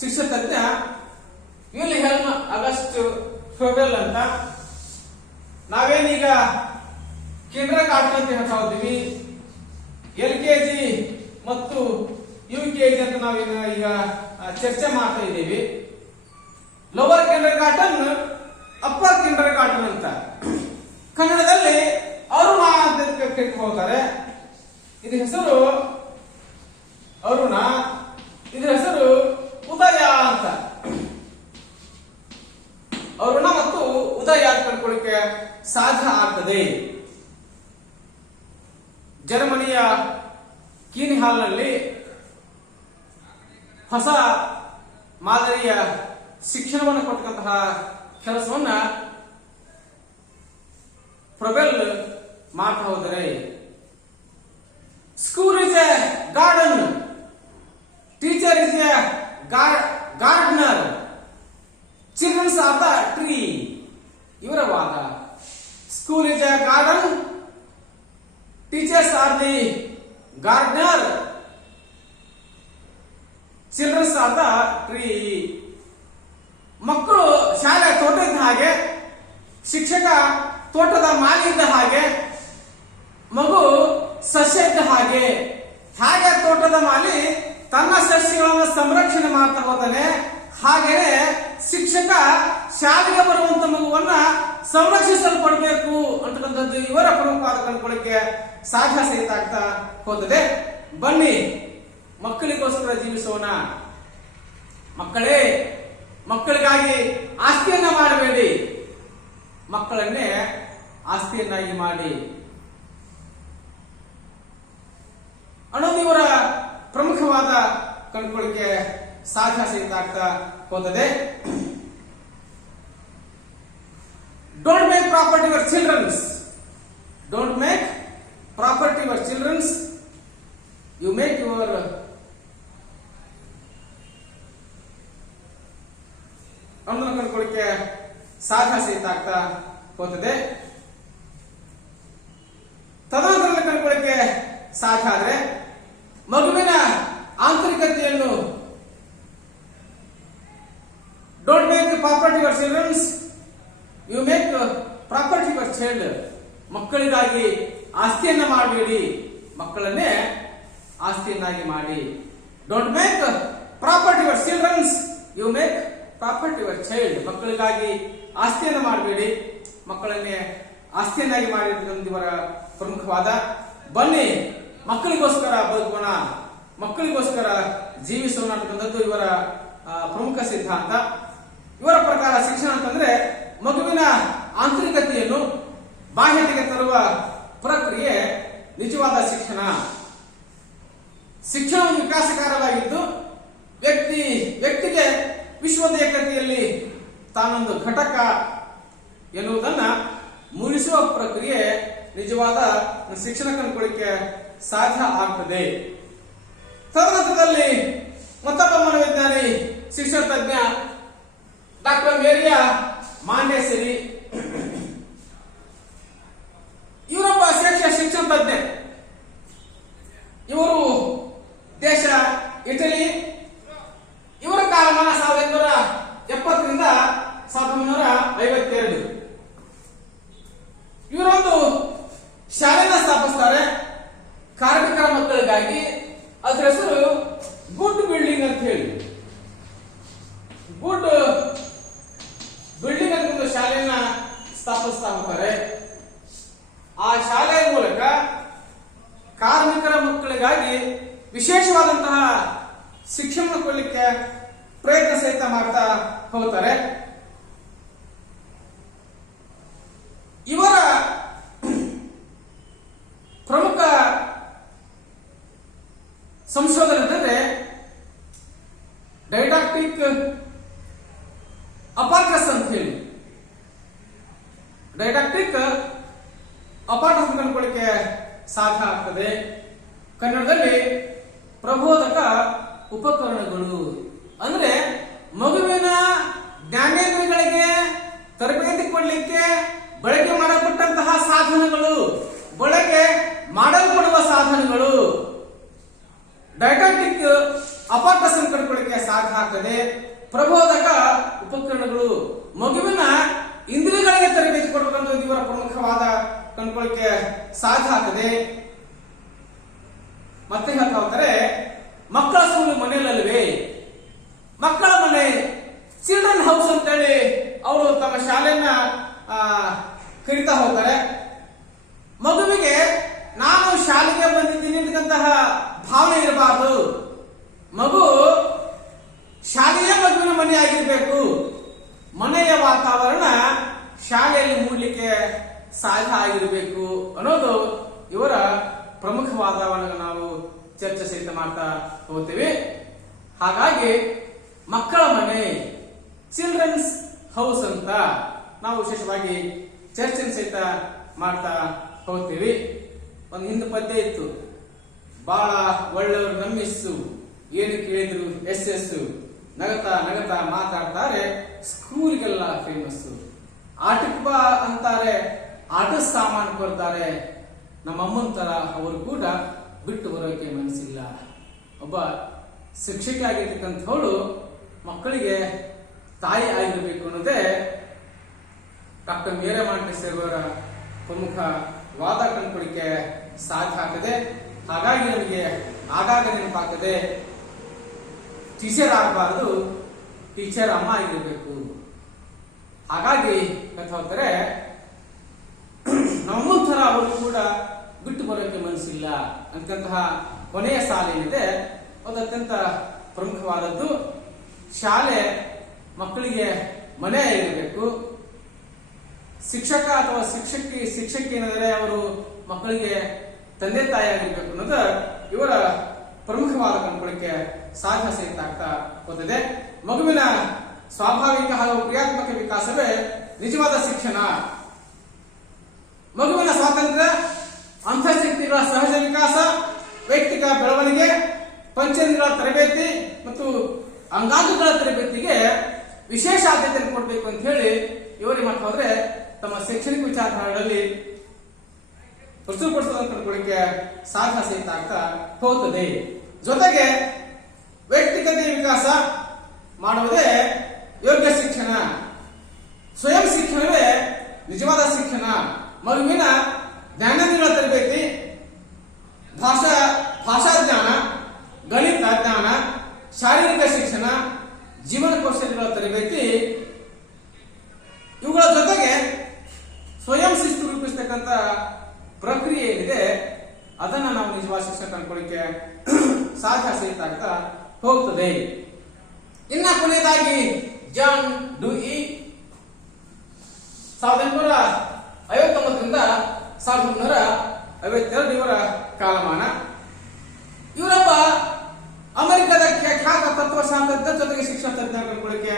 ಶಿಕ್ಷಕಜ್ಞ ವಿಲ್ಹೆಲ್ಮ್ ಆಗಸ್ಟ್ ಫ್ರೋಬೆಲ್ ಅಂತ, ನಾವೇನೀಗ ಕಿಂಡರ್ ಗಾರ್ಟನ್ ಅಂತ ಹೇಳ್ತಾ ಹೋಗ್ತೀವಿ, LKG ಮತ್ತು UKG ಅಂತ ನಾವೇನು ಈಗ ಚರ್ಚೆ ಮಾಡ್ತಾ ಇದ್ದೀವಿ. ಲೋವರ್ ಕಿಂಡರ್ ಗಾರ್ಟನ್, ಅಪ್ಪರ್ ಕಿಂಡರ್ ಗಾರ್ಟನ್ ಅಂತ ಕನ್ನಡದಲ್ಲಿ ಅರುಣ ಅಂತ ಹೋಗ್ತಾರೆ. ಇದರ ಹೆಸರು ಅರುಣ, ಇದರ ಹೆಸರು ಉದಯ ಅಂತ. ಅರುಣ ಮತ್ತು ಹಾಲ್ನಲ್ಲಿ ಹೊಸ ಮಾದರಿಯ ಶಿಕ್ಷಣವನ್ನು ಕೊಟ್ಟಂತಹ ಕೆಲಸವನ್ನ ಪ್ರಬೆಲ್ ಮಾಡ್ತಾ ಹೋದರೆ, school is A garden, teacher is A gardener, childrens are the tree. ಇವರ ವಾದ. School is A garden, teachers R the gardener, childrens are the tree. ಮಕ್ಕಳು ಶಾಲೆ ತೋಟ ಇದ್ದ ಹಾಗೆ, ಶಿಕ್ಷಕ ತೋಟದ ಮಾಲಿ ಇದ್ದ ಹಾಗೆ, ಮಗು ಸಸ್ಯ ಇದ್ದ ಹಾಗೆ. ಹಾಗೆ ತೋಟದ ಮಾಲಿ ತನ್ನ ಸಸ್ಯಗಳನ್ನು ಸಂರಕ್ಷಣೆ ಮಾಡ್ತಾ ಹೋಗ್ತಾನೆ, ಹಾಗೆಯೇ ಶಿಕ್ಷಕ ಶಾಲೆಗೆ ಬರುವಂತ ಮಗುವನ್ನ ಸಂರಕ್ಷಿಸಲ್ಪಡಬೇಕು ಅಂತಕ್ಕಂಥದ್ದು ಇವರ ಪ್ರಮುಖವಾದ ಕಂಡುಕೊಳ್ಳಕ್ಕೆ ಸಾಧ್ಯ ಸಹಿತ ಆಗ್ತಾ ಹೋಗ್ತದೆ. ಬನ್ನಿ ಮಕ್ಕಳಿಗೋಸ್ಕರ ಜೀವಿಸೋಣ. ಮಕ್ಕಳೇ, ಮಕ್ಕಳಿಗಾಗಿ ಆಸ್ತಿಯನ್ನ ಮಾಡಬೇಡಿ, ಮಕ್ಕಳನ್ನೇ ಆಸ್ತಿಯನ್ನಾಗಿ ಮಾಡಿ ಅನ್ನೋದು ಇವರ ಪ್ರಮುಖವಾದ ಕಂಡುಕೊಳ್ಳಿಕ್ಕೆ ಸಾಧ್ಯ ಸಹಿತ ಆಗ್ತಾ ಹೋದರೆ. Don't make property your childrens, don't make property your childrens, you make your ಅನ್ನೋದನ್ನು ಕಂಡುಕೊಳ್ಳಿಕ್ಕೆ ಸಾಧ್ಯ ಸಹಿತ ಆಗ್ತಾ ಹೋಗ್ತದೆ. ತದನಂತರ ಕಂಡುಕೊಳ್ಳಿಕ್ಕೆ ಸಾಧ್ಯ ಆದ್ರೆ ಮಗುವಿನ ಆಂತರಿಕತೆಯನ್ನು don't make property your childrens, you make property your child. ಮಕ್ಕಳಿಗಾಗಿ ಆಸ್ತಿಯನ್ನ ಮಾಡಬೇಡಿ, ಮಕ್ಕಳನ್ನೇ ಆಸ್ತಿಯನ್ನಾಗಿ ಮಾಡಿ. Don't make property your childrens, you make property your child. ಮಕ್ಕಳಿಗಾಗಿ ಆಸ್ತಿಯನ್ನು ಮಾಡಬೇಡಿ, ಮಕ್ಕಳನ್ನೇ ಆಸ್ತಿಯನ್ನಾಗಿ ಮಾಡಿರುವುದು ಇವರ ಪ್ರಮುಖವಾದ. ಬನ್ನಿ ಮಕ್ಕಳಿಗೋಸ್ಕರ ಬದುಕೋಣ, ಮಕ್ಕಳಿಗೋಸ್ಕರ ಜೀವಿಸೋಣ ಅಂತಕ್ಕಂಥದ್ದು ಇವರ ಪ್ರಮುಖ ಸಿದ್ಧಾಂತ. ಇವರ ಪ್ರಕಾರ ಶಿಕ್ಷಣ ಅಂತಂದ್ರೆ ಮಗುವಿನ ಆಂತರಿಕತೆಯನ್ನು ಬಾಹ್ಯತೆಗೆ ತರುವ ಪ್ರಕ್ರಿಯೆ ನಿಜವಾದ ಶಿಕ್ಷಣ. ಶಿಕ್ಷಣವು ವಿಕಾಸಕಾರವಾಗಿದ್ದು ವ್ಯಕ್ತಿಗೆ ವಿಶ್ವದ ಏಕತೆಯಲ್ಲಿ ತಾನೊಂದು ಘಟಕ ಎನ್ನುವುದನ್ನ ಮೂಡಿಸುವ ಪ್ರಕ್ರಿಯೆ ನಿಜವಾದ ಶಿಕ್ಷಣ ಕಂಡುಕೊಳ್ಳಿಕ್ಕೆ ಸಾಧ್ಯ ಆಗ್ತದೆ. ತದನಂತರದಲ್ಲಿ ಮತ್ತೊಬ್ಬ ಮನೋವಿಜ್ಞಾನಿ, ಶಿಕ್ಷಣ ತಜ್ಞ ಡಾಕ್ಟರ್ ಮೇರಿಯಾ ಮಾಂಡೇಸರಿ, ಇವರೊಬ್ಬ ಶ್ರೇಷ್ಠ ಶಿಕ್ಷಣ ತಜ್ಞ. ಇವರು ದೇಶ ಇಟಲಿ. ಇವರ ಕಾಲಮಾನ 1970ರಿಂದ 1952. ಇವರೊಂದು ಶಾಲೆನ ಸ್ಥಾಪಿಸ್ತಾರೆ ಕಾರ್ಮಿಕರ ಮಕ್ಕಳಿಗಾಗಿ. ಅದರ ಹೆಸರು ಗುಡ್ ಬಿಲ್ಡಿಂಗ್ ಅಂತ ಹೇಳಿ. ಗುಡ್ ಬಿಲ್ಡಿಂಗ್ ಅಂತ ಒಂದು ಶಾಲೆಯನ್ನ ಸ್ಥಾಪಿಸ್ತಾ ಹೋಗ್ತಾರೆ. ಆ ಶಾಲೆಯ ಮೂಲಕ ಕಾರ್ಮಿಕರ ಮಕ್ಕಳಿಗಾಗಿ ವಿಶೇಷವಾದಂತಹ ಶಿಕ್ಷಣ ಕೊಡಲಿಕ್ಕೆ ಪ್ರಯತ್ನ ಸಹಿತ ಮಾಡ್ತಾ ಹೋಗ್ತಾರೆ. ಇವರ ಪ್ರಮುಖ ಸಂಶೋಧನೆ ಅಂತಂದ್ರೆ ಡೈಡಾಕ್ಟಿಕ್ ಅಪಾರ್ಟಸ್ ಅಂತ ಹೇಳಿ. ಡೈಡಾಕ್ಟಿಕ್ ಅಪಾರ್ಟಸ್ ಕಂಡುಕೊಳ್ಳಿಕ್ಕೆ ಸಾಧ್ಯ ಆಗ್ತದೆ. ಕನ್ನಡದಲ್ಲಿ ಪ್ರಬೋಧಕ ಉಪಕರಣಗಳು ಅಂದ್ರೆ ಮಗುವಿನ ಜ್ಞಾನೇಂದ್ರಿಯಗಳಿಗೆ ತರಬೇತಿ ಕೊಡಲಿಕ್ಕೆ ಬಳಕೆ ಮಾಡಲ್ಪಟ್ಟಂತಹ ಸಾಧನಗಳು, ಬಳಕೆ ಮಾಡಲ್ಪಡುವ ಸಾಧನಗಳು. ಡೈಡಾಕ್ಟಿಕ್ ಅಪಾರ್ಟಸ್ ಕಂಡುಕೊಳ್ಳಿಕ್ಕೆ ಸಾಧ್ಯ ಆಗ್ತದೆ. ಪ್ರಬೋಧಕ ಉಪಕರಣಗಳು ಮಗುವಿನ ಇಂದ್ರಿಯಗಳಿಗೆ ತರಬೇತಿ ಕೊಡಬೇಕಂತ ಇವರ ಪ್ರಮುಖವಾದ ಕಂಡುಕೊಳ್ಳಿಕ್ಕೆ ಸಾಧ್ಯ ಆಗ್ತದೆ. ಮತ್ತೆ ಹೇಳ್ತಾ ಹೋಗ್ತಾರೆ, ಮಕ್ಕಳ ಸ್ಕೂಲ್ ಮನೆಯಲ್ಲಲ್ವೇ, ಮಕ್ಕಳ ಮನೆ ಚಿಲ್ಡ್ರನ್ ಹೌಸ್ ಅಂತೇಳಿ ಅವರು ತಮ್ಮ ಶಾಲೆಯನ್ನ ಕರೀತಾ ಹೋಗ್ತಾರೆ. ಮಗುವಿಗೆ ನಾನು ಶಾಲೆಗೆ ಬಂದಿದ್ದೀನಿ ಅಂತಕ್ಕಂತಹ ಭಾವನೆ ಇರಬಾರದು. ಮಗು ಶಾಲೆಯ ಮಗುವಿನ ಮನೆ ಆಗಿರ್ಬೇಕು. ಮನೆಯ ವಾತಾವರಣ ಶಾಲೆಯಲ್ಲಿ ಮೂಡಲಿಕ್ಕೆ ಸಾಧ್ಯ ಆಗಿರಬೇಕು ಅನ್ನೋದು ಇವರ ಪ್ರಮುಖ ವಾದವನ್ನು ನಾವು ಚರ್ಚಿಸಿದ್ದೇವೆ. ಮಾಡ್ತಾ ಹೋಗ್ತೀವಿ. ಹಾಗಾಗಿ ಮಕ್ಕಳ ಮನೆ, ಚಿಲ್ಡ್ರನ್ಸ್ ಹೌಸ್ ಅಂತ ನಾವು ವಿಶೇಷವಾಗಿ ಚರ್ಚೆಯನ್ನು ಸಹಿತ ಮಾಡ್ತಾ ಹೋಗ್ತೀವಿ. ಒಂದು ಹಿಂದೆ ಪದ್ಯ ಇತ್ತು, ಬಹಳ ಒಳ್ಳೆಯವರು ನಮ್ಮಿಸ್ಸು, ಏನು ಕೇಳಿದ್ರು ಎಸ್ಸು, ನಗತಾ ನಗತಾ ಮಾತಾಡ್ತಾರೆ, ಸ್ಕೂಲ್ಗೆಲ್ಲ ಫೇಮಸ್ಸು. ಆಟಕ್ಕೆ ಬಾ ಅಂತಾರೆ, ಆಟದ ಸಾಮಾನು ಕೊಡ್ತಾರೆ. ನಮ್ಮ ಅಮ್ಮನ ತರ ಅವರು ಕೂಡ ಬಿಟ್ಟು ಬರೋಕೆ ಮನಸ್ಸಿಲ್ಲ. ಒಬ್ಬ ಶಿಕ್ಷಕಿ ಆಗಿರ್ತಕ್ಕಂಥವಳು ಮಕ್ಕಳಿಗೆ ತಾಯಿ ಆಗಿರಬೇಕು ಅನ್ನೋದೇ ಡಾಕ್ಟರ್ ಮೇರೆ ಮಾಂಟೆಸರಿ ಅವರ ಪ್ರಮುಖ ವಾದ ಕಂಡುಕೊಳ್ಳಿಕ್ಕೆ ಸಾಧ್ಯ ಆಗ್ತದೆ. ಹಾಗಾಗಿ ನಮಗೆ ಆಗಾಗ ನೆನಪಾಗ್ತದೆ, ಟೀಚರ್ ಆಗಬಾರದು, ಟೀಚರ್ ಅಮ್ಮ ಆಗಿರಬೇಕು. ಹಾಗಾಗಿ ಹೇಳ್ತಾರೆ, ನಮ್ಮ ತರ ಅವರು ಕೂಡ ಬಿಟ್ಟು ಬರೋಕೆ ಮನಸ್ಸಿಲ್ಲ ಅಂತಂತಹ ಕೊನೆಯ ಸಾಲೇನಿದೆ ಅದು ಅತ್ಯಂತ ಪ್ರಮುಖವಾದದ್ದು. ಶಾಲೆ ಮಕ್ಕಳಿಗೆ ಮನೆ ಇರಬೇಕು. ಶಿಕ್ಷಕ ಅಥವಾ ಶಿಕ್ಷಕಿ ಏನಾದರೆ ಅವರು ಮಕ್ಕಳಿಗೆ ತಂದೆ ತಾಯಿ ಆಗಿರ್ಬೇಕು ಅನ್ನೋದು ಇವರ ಪ್ರಮುಖವಾದ ಕಂಡುಕೊಳ್ಳಿಕ್ಕೆ ಸಾಧ್ಯ ಸಹಿತ ಆಗ್ತಾ ಹೋಗಿದೆ. ಮಗುವಿನ ಸ್ವಾಭಾವಿಕ ಹಾಗೂ ಕ್ರಿಯಾತ್ಮಕ ವಿಕಾಸವೇ ನಿಜವಾದ ಶಿಕ್ಷಣ. ಮಗುವಿನ ಸ್ವಾತಂತ್ರ್ಯ, ಅಂತಃಶಕ್ತಿಗಳ ಸಹಜ ವಿಕಾಸ, ವೈಯಕ್ತಿಕ ಬೆಳವಣಿಗೆ, ಪಂಚೇಂದ್ರಿಯಗಳ ತರಬೇತಿ ಮತ್ತು ಅಂಗಾಂಗಗಳ ತರಬೇತಿಗೆ ವಿಶೇಷ ಆದ್ಯತೆಯನ್ನು ಕೊಡಬೇಕು ಅಂತ ಹೇಳಿ ಇವರಿಗೆ ಮಾಡ್ತಾ ಹೋದ್ರೆ ತಮ್ಮ ಶೈಕ್ಷಣಿಕ ವಿಚಾರಗಳಲ್ಲಿ ಪ್ರಸ್ತುತಪಡಿಸೋದನ್ನು ಕಂಡುಕೊಳ್ಳಿಕ್ಕೆ ಸಾಧ್ಯ ಸಹಿತ ಆಗ್ತಾ ಹೋಗುತ್ತದೆ. ಜೊತೆಗೆ ವ್ಯಕ್ತಿಗತ ವಿಕಾಸ ಮಾಡುವುದೇ ಯೋಗ್ಯ ಶಿಕ್ಷಣ. ಸ್ವಯಂ ಶಿಕ್ಷಣವೇ ನಿಜವಾದ ಶಿಕ್ಷಣ. ಮಗುವಿನ ಜ್ಞಾನೇಂದ್ರಿಯಗಳ ತರಬೇತಿ, ಭಾಷಾ ಜ್ಞಾನ, ಗಣಿತ ಜ್ಞಾನ, ಶಾರೀರಿಕ ಶಿಕ್ಷಣ, ಜೀವನ ಕೌಶಲ್ಯಗಳ ತರಬೇತಿ, ಇವುಗಳ ಜೊತೆಗೆ ಸ್ವಯಂ ಶಿಸ್ತು ರೂಪಿಸತಕ್ಕಂತ ಪ್ರಕ್ರಿಯೆ ಏನಿದೆ ಅದನ್ನ ನಾವು ನಿಜವಾದ ಶಿಕ್ಷಣ ಕಂಡುಕೊಳ್ಳಿಕ್ಕೆ ಸಾಧ್ಯ ಸಹಿತ ಆಗ್ತಾ ಹೋಗ್ತದೆ. ಇನ್ನ ಕೊನೆಯದಾಗಿ ಜಾನ್ ಡ್ಯೂಯಿ 1859ರಿಂದ 1952 ಇವರ ಕಾಲಮಾನ. ಇವರೊಬ್ಬ ಅಮೆರಿಕದ ಖ್ಯಾತ ತತ್ವಶಾಸ್ತ್ರಜ್ಞ, ಜೊತೆಗೆ ಶಿಕ್ಷಣ ತಜ್ಞ ಕಂಡುಕೊಳ್ಳಿಕ್ಕೆ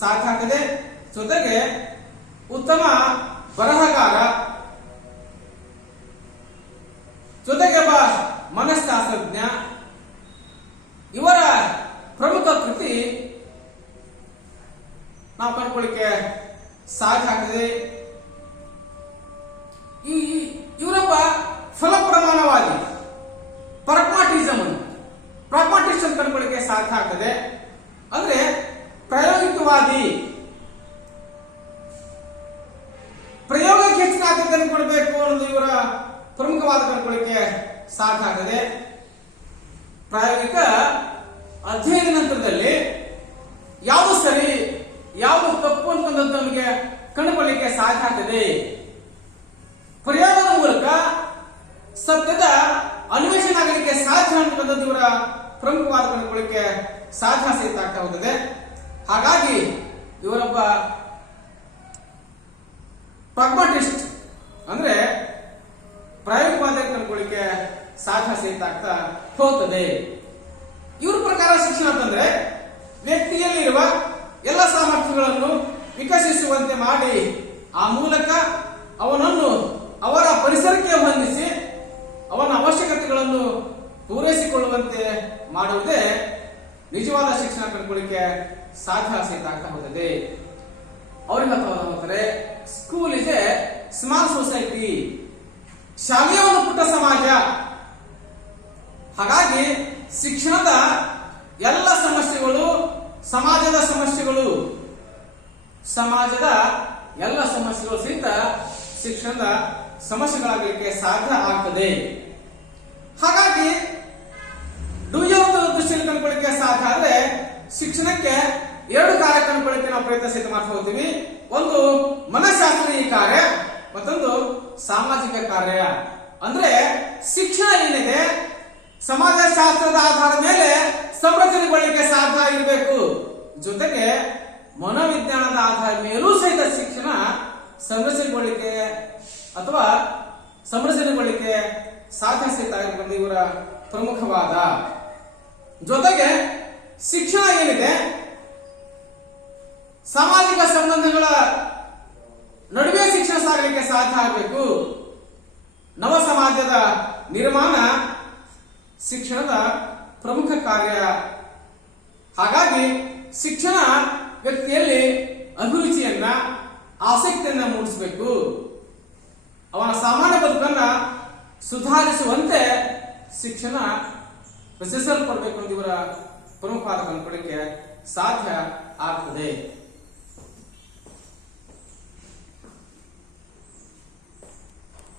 ಸಾಧ್ಯ ಆಗ್ತದೆ. ಜೊತೆಗೆ ಉತ್ತಮ ಬರಹಗಾರ, ಜೊತೆಗೆ ಒಬ್ಬ ಮನಃಶಾಸ್ತ್ರಜ್ಞ. ಇವರ ಪ್ರಮುಖ ಕೃತಿ ನಾವು ಕಂಡುಕೊಳ್ಳಿಕ್ಕೆ ಸಾಧ್ಯ ಆಗ್ತದೆ. ಇವರೊಬ್ಬ ಫಲಪ್ರಮಾಣವಾದಿ, ಪ್ರಾಗ್ಮಾಟಿಸ್ಟ್ ಅಂತ ಕಂಡುಕೊಳ್ಳಿಕ್ಕೆ ಸಾಧ್ಯ ಆಗ್ತದೆ. ಅಂದ್ರೆ ಪ್ರಾಯೋಗಿಕವಾದಿ, ಪ್ರಯೋಗಕ್ಕೆ ಹೆಚ್ಚಿನ ಆದ್ಯತೆಯನ್ನು ಕೊಡಬೇಕು ಅನ್ನೋದು ಇವರ ಪ್ರಮುಖವಾದ ಕಂಡುಕೊಳ್ಳಿಕ್ಕೆ ಸಾಧ್ಯ ಆಗ್ತದೆ. ಪ್ರಾಯೋಗಿಕ ಅಧ್ಯಯನ ನಂತರದಲ್ಲಿ ಯಾವುದು ಸರಿ ಯಾವುದು ತಪ್ಪು ಅಂತಂದದ್ದು ನಮಗೆ ಕಂಡುಕೊಳ್ಳಿಕ್ಕೆ ಸಾಧ್ಯ ಆಗ್ತದೆ. ಪ್ರಯೋಗದ ಮೂಲಕ ಸತ್ಯದ ಅನ್ವೇಷಣೆ ಆಗಲಿಕ್ಕೆ ಸಾಧ್ಯ ಅಂತಕ್ಕಂಥದ್ದು ಇವರ ಪ್ರಮುಖವಾದ ಕಂಡುಕೊಳ್ಳಿಕ್ಕೆ ಸಾಧ್ಯ ಸಹಿತ ಆಗ್ತಾ ಹೋಗುತ್ತದೆ. ಹಾಗಾಗಿ ಇವರೊಬ್ಬ ಪ್ರಾಗ್ಮಾಟಿಸ್ಟ್, ಅಂದ್ರೆ ಪ್ರಾಯೋಗಿಕವಾದ ಕಂಡುಕೊಳ್ಳಿಕ್ಕೆ ಸಾಧ್ಯ ಸಹಿತ ಆಗ್ತಾ ಹೋಗುತ್ತದೆ. ಇವ್ರ ಪ್ರಕಾರ ಶಿಕ್ಷಣ ಅಂತಂದ್ರೆ ವ್ಯಕ್ತಿಯಲ್ಲಿರುವ ಎಲ್ಲ ಸಾಮರ್ಥ್ಯಗಳನ್ನು ವಿಕಸಿಸುವಂತೆ ಮಾಡಿ ಆ ಮೂಲಕ ಅವನನ್ನು ಅವರ ಪರಿಸರಕ್ಕೆ ಹೊಂದಿಸಿ ಅವನ ಅವಶ್ಯಕತೆಗಳನ್ನು ಪೂರೈಸಿಕೊಳ್ಳುವಂತೆ ಮಾಡುವುದೇ ನಿಜವಾದ ಶಿಕ್ಷಣ ಕಂಡುಕೊಳ್ಳಿಕ್ಕೆ ಸಾಧ್ಯ ಸಹಿತ ಆಗ್ತಾ ಹೋಗುತ್ತದೆ. ಅವ್ರಿಗೆ ಹೋಗ್ತಾರೆ, school is A small society. ಶಾಲೆಯ ಒಂದು ಪುಟ್ಟ ಸಮಾಜ. ಹಾಗಾಗಿ ಶಿಕ್ಷಣದ ಎಲ್ಲ ಸಮಸ್ಯೆಗಳು ಸಮಾಜದ ಸಮಸ್ಯೆಗಳು, ಸಮಾಜದ ಎಲ್ಲ ಸಮಸ್ಯೆಗಳು ಸಹಿತ ಶಿಕ್ಷಣದ ಸಮಸ್ಯೆಗಳಾಗಲಿಕ್ಕೆ ಸಾಧ್ಯ ಆಗ್ತದೆ. ಹಾಗಾಗಿ ಡುಯ್ಯದ ದೃಷ್ಟಿಯಲ್ಲಿ ಕಂಡುಕೊಳ್ಳಿಕ್ಕೆ ಸಾಧ್ಯ ಆದ್ರೆ ಶಿಕ್ಷಣಕ್ಕೆ 2 ಕಾರ್ಯ ಕಂಡುಕೊಳ್ಳಿಕ್ಕೆ ನಾವು ಪ್ರಯತ್ನ ಸಹಿತ ಮಾಡ್ತಾ ಹೋಗ್ತೀವಿ. ಒಂದು ಮನಃಶಾಸ್ತ್ರೀಯ ಕಾರ್ಯ, ಮತ್ತೊಂದು ಸಾಮಾಜಿಕ ಕಾರ್ಯ. ಅಂದ್ರೆ ಶಿಕ್ಷಣ ಏನಿದೆ ಸಮಾಜಶಾಸ್ತ್ರದ ಆಧಾರದ ಮೇಲೆ ಸಂರಚನೆಗೊಳ್ಳಿಕ್ಕೆ ಸಾಧ್ಯ ಆಗಿರಬೇಕು. ಜೊತೆಗೆ ಮನೋವಿಜ್ಞಾನದ ಆಧಾರದ ಮೇಲೂ ಸಹಿತ ಶಿಕ್ಷಣ ಸಂರಚನೆಗೊಳ್ಳಿಕ್ಕೆ ಸಾಧ್ಯ ಸಹಿತ ಆಗಿರ್ತಕ್ಕಂಥ ಇವರ ಪ್ರಮುಖವಾದ. ಜೊತೆಗೆ ಶಿಕ್ಷಣ ಏನಿದೆ ಸಾಮಾಜಿಕ ಸಂಬಂಧಗಳ ನಡುವೆ ಶಿಕ್ಷಣ ಸಾಗಲಿಕ್ಕೆ ಸಾಧ್ಯ ಆಗಬೇಕು. ನವ ಸಮಾಜದ ನಿರ್ಮಾಣ ಶಿಕ್ಷಣದ ಪ್ರಮುಖ ಕಾರ್ಯ. ಹಾಗಾಗಿ ಶಿಕ್ಷಣ ವ್ಯಕ್ತಿಯಲ್ಲಿ ಅಭಿರುಚಿಯನ್ನ ಆಸಕ್ತಿಯನ್ನ ಮೂಡಿಸಬೇಕು. ಅವನ ಸಾಮಾನ್ಯ ಬದುಕನ್ನ ಸುಧಾರಿಸುವಂತೆ ಶಿಕ್ಷಣ ರಚಿಸಲ್ಪಡಬೇಕು ಅಂತ ಇವರ ಪ್ರಮುಖವಾದ ಕಂಡುಕೊಳ್ಳಿಕ್ಕೆ ಸಾಧ್ಯ ಆಗ್ತದೆ.